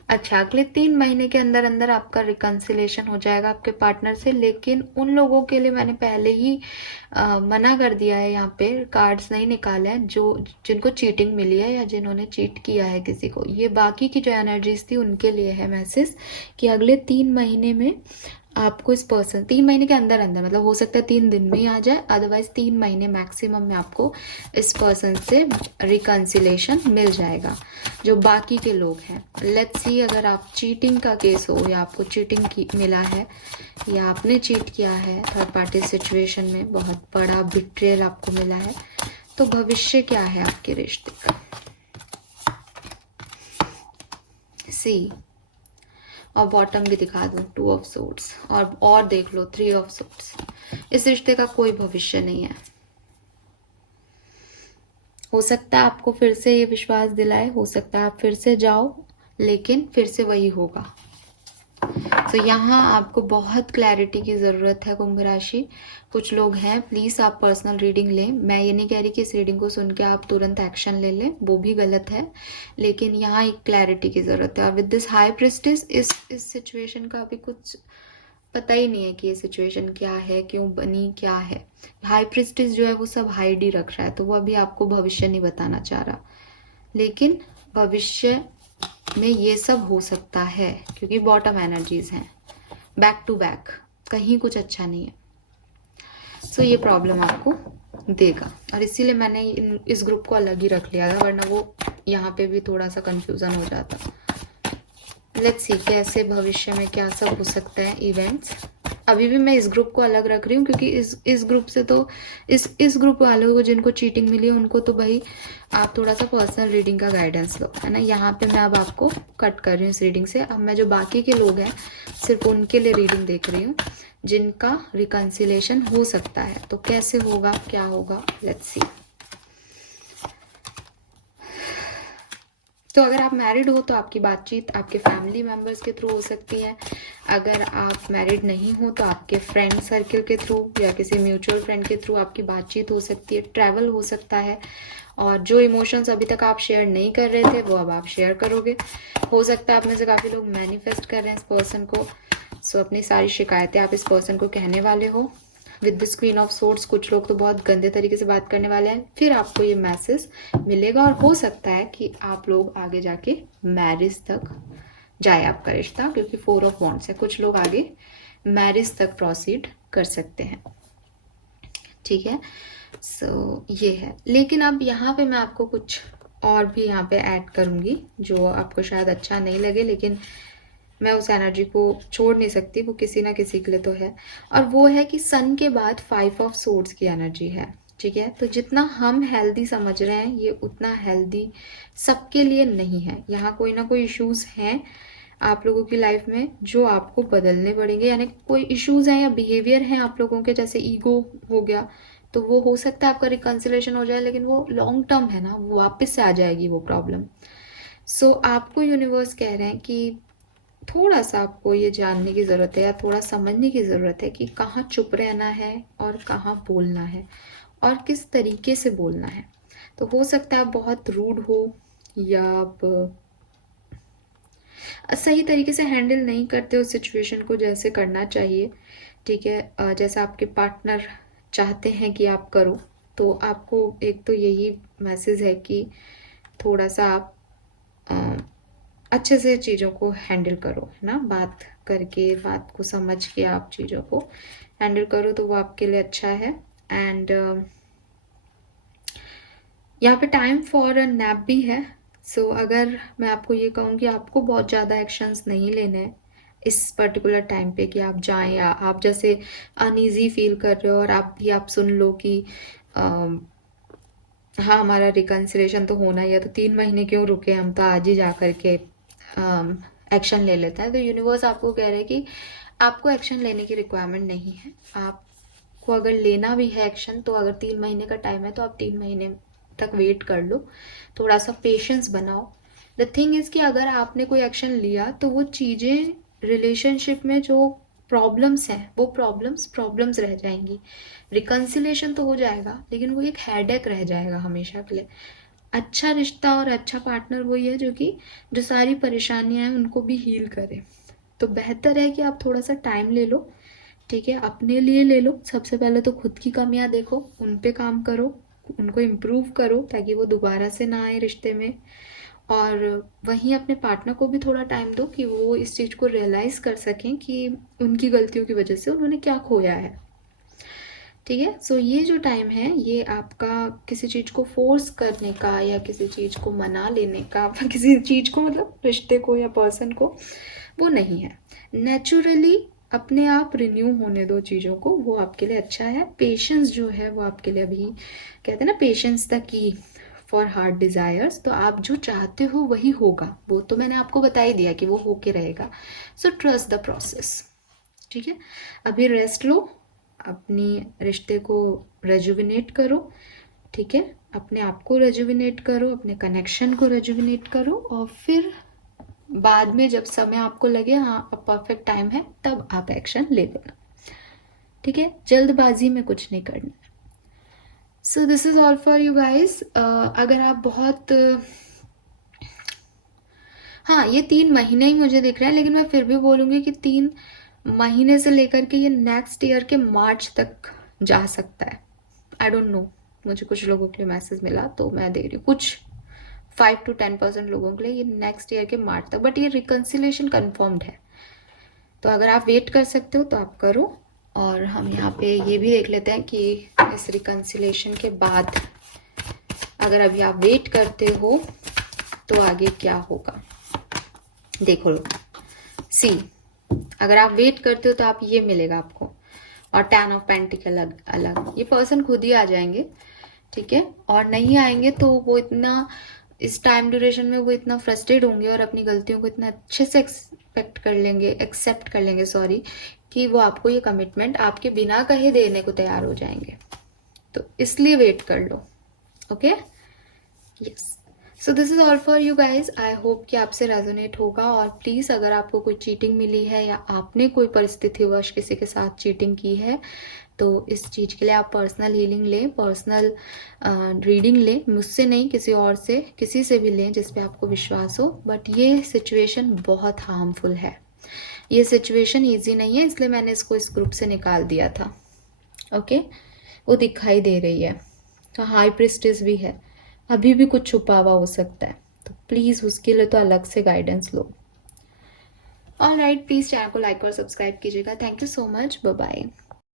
अच्छा, अगले 3 महीने के अंदर अंदर आपका रिकंसिलेशन हो जाएगा आपके पार्टनर से। लेकिन उन लोगों के लिए मैंने पहले ही मना कर दिया है, यहाँ पे कार्ड्स नहीं निकाले हैं, जो जिनको चीटिंग मिली है या जिन्होंने चीट किया है किसी को। ये बाकी की जो एनर्जीज थी उनके लिए है मैसेज कि अगले 3 महीने में आपको इस पर्सन, 3 महीने के अंदर अंदर, मतलब हो सकता है 3 दिन में ही आ जाए, अदरवाइज 3 महीने मैक्सिमम में आपको इस पर्सन से रिकंसिलेशन मिल जाएगा। जो बाकी के लोग हैं, लेट्स सी, अगर आप चीटिंग का केस हो या आपको चीटिंग की मिला है या आपने चीट किया है थर्ड पार्टी सिचुएशन में, बहुत बड़ा बिट्रेयल आपको मिला है, तो भविष्य क्या है आपके रिश्ते का। सी, और बॉटम भी दिखा दूँ 2 ऑफ सोर्ड्स, और देख लो 3 ऑफ सोर्ड्स। इस रिश्ते का कोई भविष्य नहीं है। हो सकता है आपको फिर से ये विश्वास दिलाए, हो सकता है आप फिर से जाओ, लेकिन फिर से वही होगा। तो यहाँ आपको बहुत क्लैरिटी की ज़रूरत है कुंभ राशि। कुछ लोग हैं, प्लीज़ आप पर्सनल रीडिंग लें। मैं ये नहीं कह रही कि इस रीडिंग को सुन के आप तुरंत एक्शन ले लें, वो भी गलत है, लेकिन यहाँ एक क्लैरिटी की ज़रूरत है। और विद दिस हाई प्रिस्टेस, इस सिचुएशन का अभी कुछ पता ही नहीं है कि ये सिचुएशन क्या है, क्यों बनी, क्या है। हाई प्रिस्टेस जो है वो सब हाइड ही रख रहा है, तो वो अभी आपको भविष्य नहीं बताना चाह रहा। लेकिन भविष्य में ये सब हो सकता है, क्योंकि बॉटम एनर्जीज हैं, बैक टू बैक, कहीं कुछ अच्छा नहीं है। सो ये प्रॉब्लम आपको देगा, और इसीलिए मैंने इस ग्रुप को अलग ही रख लिया था, वरना वो यहाँ पे भी थोड़ा सा कंफ्यूजन हो जाता। लेट्स सी कैसे भविष्य में क्या सब हो सकता है इवेंट्स। अभी भी मैं इस ग्रुप को अलग रख रही हूँ, क्योंकि इस ग्रुप से तो इस ग्रुप वालों को जिनको चीटिंग मिली है उनको तो भाई आप थोड़ा सा पर्सनल रीडिंग का गाइडेंस लो, है ना। यहाँ पे मैं अब आपको कट कर रही हूँ इस रीडिंग से। अब मैं जो बाकी के लोग हैं सिर्फ उनके लिए रीडिंग देख रही हूँ जिनका रिकंसिलेशन हो सकता है। तो कैसे होगा, क्या होगा, लेट्स सी। तो अगर आप मैरिड हो तो आपकी बातचीत आपके फैमिली मेम्बर्स के थ्रू हो सकती है। अगर आप मैरिड नहीं हो तो आपके फ्रेंड सर्कल के थ्रू या किसी म्यूचुअल फ्रेंड के थ्रू आपकी बातचीत हो सकती है। ट्रैवल हो सकता है, और जो इमोशंस अभी तक आप शेयर नहीं कर रहे थे वो अब आप शेयर करोगे। हो सकता है आप में से काफ़ी लोग मैनिफेस्ट कर रहे हैं इस पर्सन को। सो अपनी सारी शिकायतें आप इस पर्सन को कहने वाले हो, with the queen of swords कुछ लोग तो बहुत गंदे तरीके से बात करने वाले हैं, फिर आपको ये मैसेज मिलेगा और हो सकता है कि आप लोग आगे जाके मैरिज तक जाए आपका रिश्ता, क्योंकि 4 ऑफ वॉन्ड्स है। कुछ लोग आगे मैरिज तक प्रोसीड कर सकते हैं, ठीक है। सो ये है, लेकिन अब यहाँ पे मैं आपको कुछ और भी यहाँ पे ऐड करूँगी जो आपको शायद अच्छा नहीं लगे, लेकिन मैं उस एनर्जी को छोड़ नहीं सकती, वो किसी ना किसी के लिए तो है। और वो है कि सन के बाद 5 ऑफ सोर्ड्स की एनर्जी है, ठीक है। तो जितना हम हेल्दी समझ रहे हैं ये उतना हेल्दी सबके लिए नहीं है। यहाँ कोई ना कोई इश्यूज हैं आप लोगों की लाइफ में जो आपको बदलने पड़ेंगे, यानी कोई इश्यूज हैं या बिहेवियर हैं आप लोगों के, जैसे ईगो हो गया, तो वो हो सकता है आपका रिकन्सिलेशन हो जाए, लेकिन वो लॉन्ग टर्म है ना, वो वापस से आ जाएगी वो प्रॉब्लम। सो आपको यूनिवर्स कह रहे हैं कि थोड़ा सा आपको ये जानने की ज़रूरत है या थोड़ा समझने की ज़रूरत है कि कहाँ चुप रहना है और कहाँ बोलना है और किस तरीके से बोलना है। तो हो सकता है आप बहुत रूड हो या आप सही तरीके से हैंडल नहीं करते हो सिचुएशन को जैसे करना चाहिए, ठीक है, जैसा आपके पार्टनर चाहते हैं कि आप करो। तो आपको एक तो यही मैसेज है कि थोड़ा सा आप अच्छे से चीज़ों को हैंडल करो, है ना, बात करके, बात को समझ के आप चीज़ों को हैंडल करो तो वो आपके लिए अच्छा है। एंड यहाँ पे टाइम फॉर अ नैप भी है। सो अगर मैं आपको ये कहूँ कि आपको बहुत ज़्यादा एक्शंस नहीं लेने हैं इस पर्टिकुलर टाइम पे कि आप जाएं, या आप जैसे अनईजी फील कर रहे हो और आप सुन लो कि हाँ हमारा रिकन्सिलेशन तो होना ही है, तो 3 महीने क्यों रुके, हम तो आज ही जा करके एक्शन ले लेते हैं। तो यूनिवर्स आपको कह रहे हैं कि आपको एक्शन लेने की रिक्वायरमेंट नहीं है। आपको अगर लेना भी है एक्शन, तो अगर 3 महीने का टाइम है तो आप 3 महीने तक वेट कर लो, थोड़ा सा पेशेंस बनाओ। द थिंग इज़ कि अगर आपने कोई एक्शन लिया तो वो चीज़ें रिलेशनशिप में जो प्रॉब्लम्स हैं वो प्रॉब्लम्स रह जाएंगी। रिकन्सिलेशन तो हो जाएगा लेकिन वो एक हेडेक रह जाएगा हमेशा के लिए। अच्छा रिश्ता और अच्छा पार्टनर वही है जो सारी परेशानियां हैं उनको भी हील करे। तो बेहतर है कि आप थोड़ा सा टाइम ले लो, ठीक है, अपने लिए ले लो। सबसे पहले तो खुद की कमियां देखो, उन पे काम करो, उनको इम्प्रूव करो ताकि वो दोबारा से ना आए रिश्ते में। और वहीं अपने पार्टनर को भी थोड़ा टाइम दो कि वो इस चीज़ को रियलाइज़ कर सकें कि उनकी गलतियों की वजह से उन्होंने क्या खोया है, ठीक है। सो ये जो टाइम है ये आपका किसी चीज़ को फोर्स करने का या किसी चीज़ को मना लेने का, किसी चीज़ को मतलब रिश्ते को या पर्सन को, वो नहीं है। नेचुरली अपने आप रिन्यू होने दो चीज़ों को, वो आपके लिए अच्छा है। पेशेंस जो है वो आपके लिए, अभी कहते हैं ना patience the key for heart desires, तो आप जो चाहते हो वही होगा, वो तो मैंने आपको बता ही दिया कि वो होके रहेगा। सो ट्रस्ट द प्रोसेस, ठीक है। अभी रेस्ट लो, अपनी रिश्ते को रेजुविनेट करो, ठीक है, अपने आप को रेजुविनेट करो, अपने कनेक्शन को रेजुविनेट करो, और फिर बाद में जब समय आपको लगे हाँ अब परफेक्ट टाइम है, तब आप एक्शन ले लेना, ठीक है। जल्दबाजी में कुछ नहीं करना। सो this is all for you guys. अगर आप बहुत हाँ ये 3 महीने ही मुझे दिख रहा है, लेकिन मैं फिर भी बोलूँगी कि 3 महीने से लेकर के ये नेक्स्ट ईयर के मार्च तक जा सकता है। आई डोंट नो, मुझे कुछ लोगों के लिए मैसेज मिला तो मैं दे रही हूँ, कुछ 5 to 10% लोगों के लिए ये नेक्स्ट ईयर के मार्च तक, बट ये रिकन्सिलेशन कन्फर्म्ड है। तो अगर आप वेट कर सकते हो तो आप करो। और हम यहाँ पे ये भी देख लेते हैं कि इस रिकन्सिलेशन के बाद अगर अभी आप वेट करते हो तो आगे क्या होगा, देखो लो। सी, अगर आप वेट करते हो तो आप ये मिलेगा आपको, और 10 ऑफ पेंटिकल अलग, ये पर्सन खुद ही आ जाएंगे, ठीक है। और नहीं आएंगे तो वो इतना इस टाइम ड्यूरेशन में वो इतना फ्रस्ट्रेट होंगे और अपनी गलतियों को इतना अच्छे से एक्सेप्ट कर लेंगे सॉरी, कि वो आपको ये कमिटमेंट आपके बिना कहे देने को तैयार हो जाएंगे। तो इसलिए वेट कर लो, okay. Yes, so this is all for you guys. I hope कि आपसे रेजोनेट होगा। और प्लीज़ अगर आपको कोई चीटिंग मिली है या आपने कोई परिस्थितिवश किसी के साथ चीटिंग की है तो इस चीज़ के लिए आप पर्सनल हीलिंग लें, पर्सनल रीडिंग लें, मुझसे नहीं किसी और से, किसी से भी लें जिस पे आपको विश्वास हो। बट ये सिचुएशन बहुत हार्मफुल है, ये सिचुएशन ईजी नहीं है, इसलिए मैंने इसको इस ग्रुप से निकाल दिया था, ओके, वो दिखाई दे रही है। तो हाई प्रिस्टेस भी है, अभी भी कुछ छुपा हुआ हो सकता है, तो प्लीज़ उसके लिए तो अलग से गाइडेंस लो। ऑलराइट, प्लीज़ चैनल को लाइक और सब्सक्राइब कीजिएगा। Thank you so much, bye bye.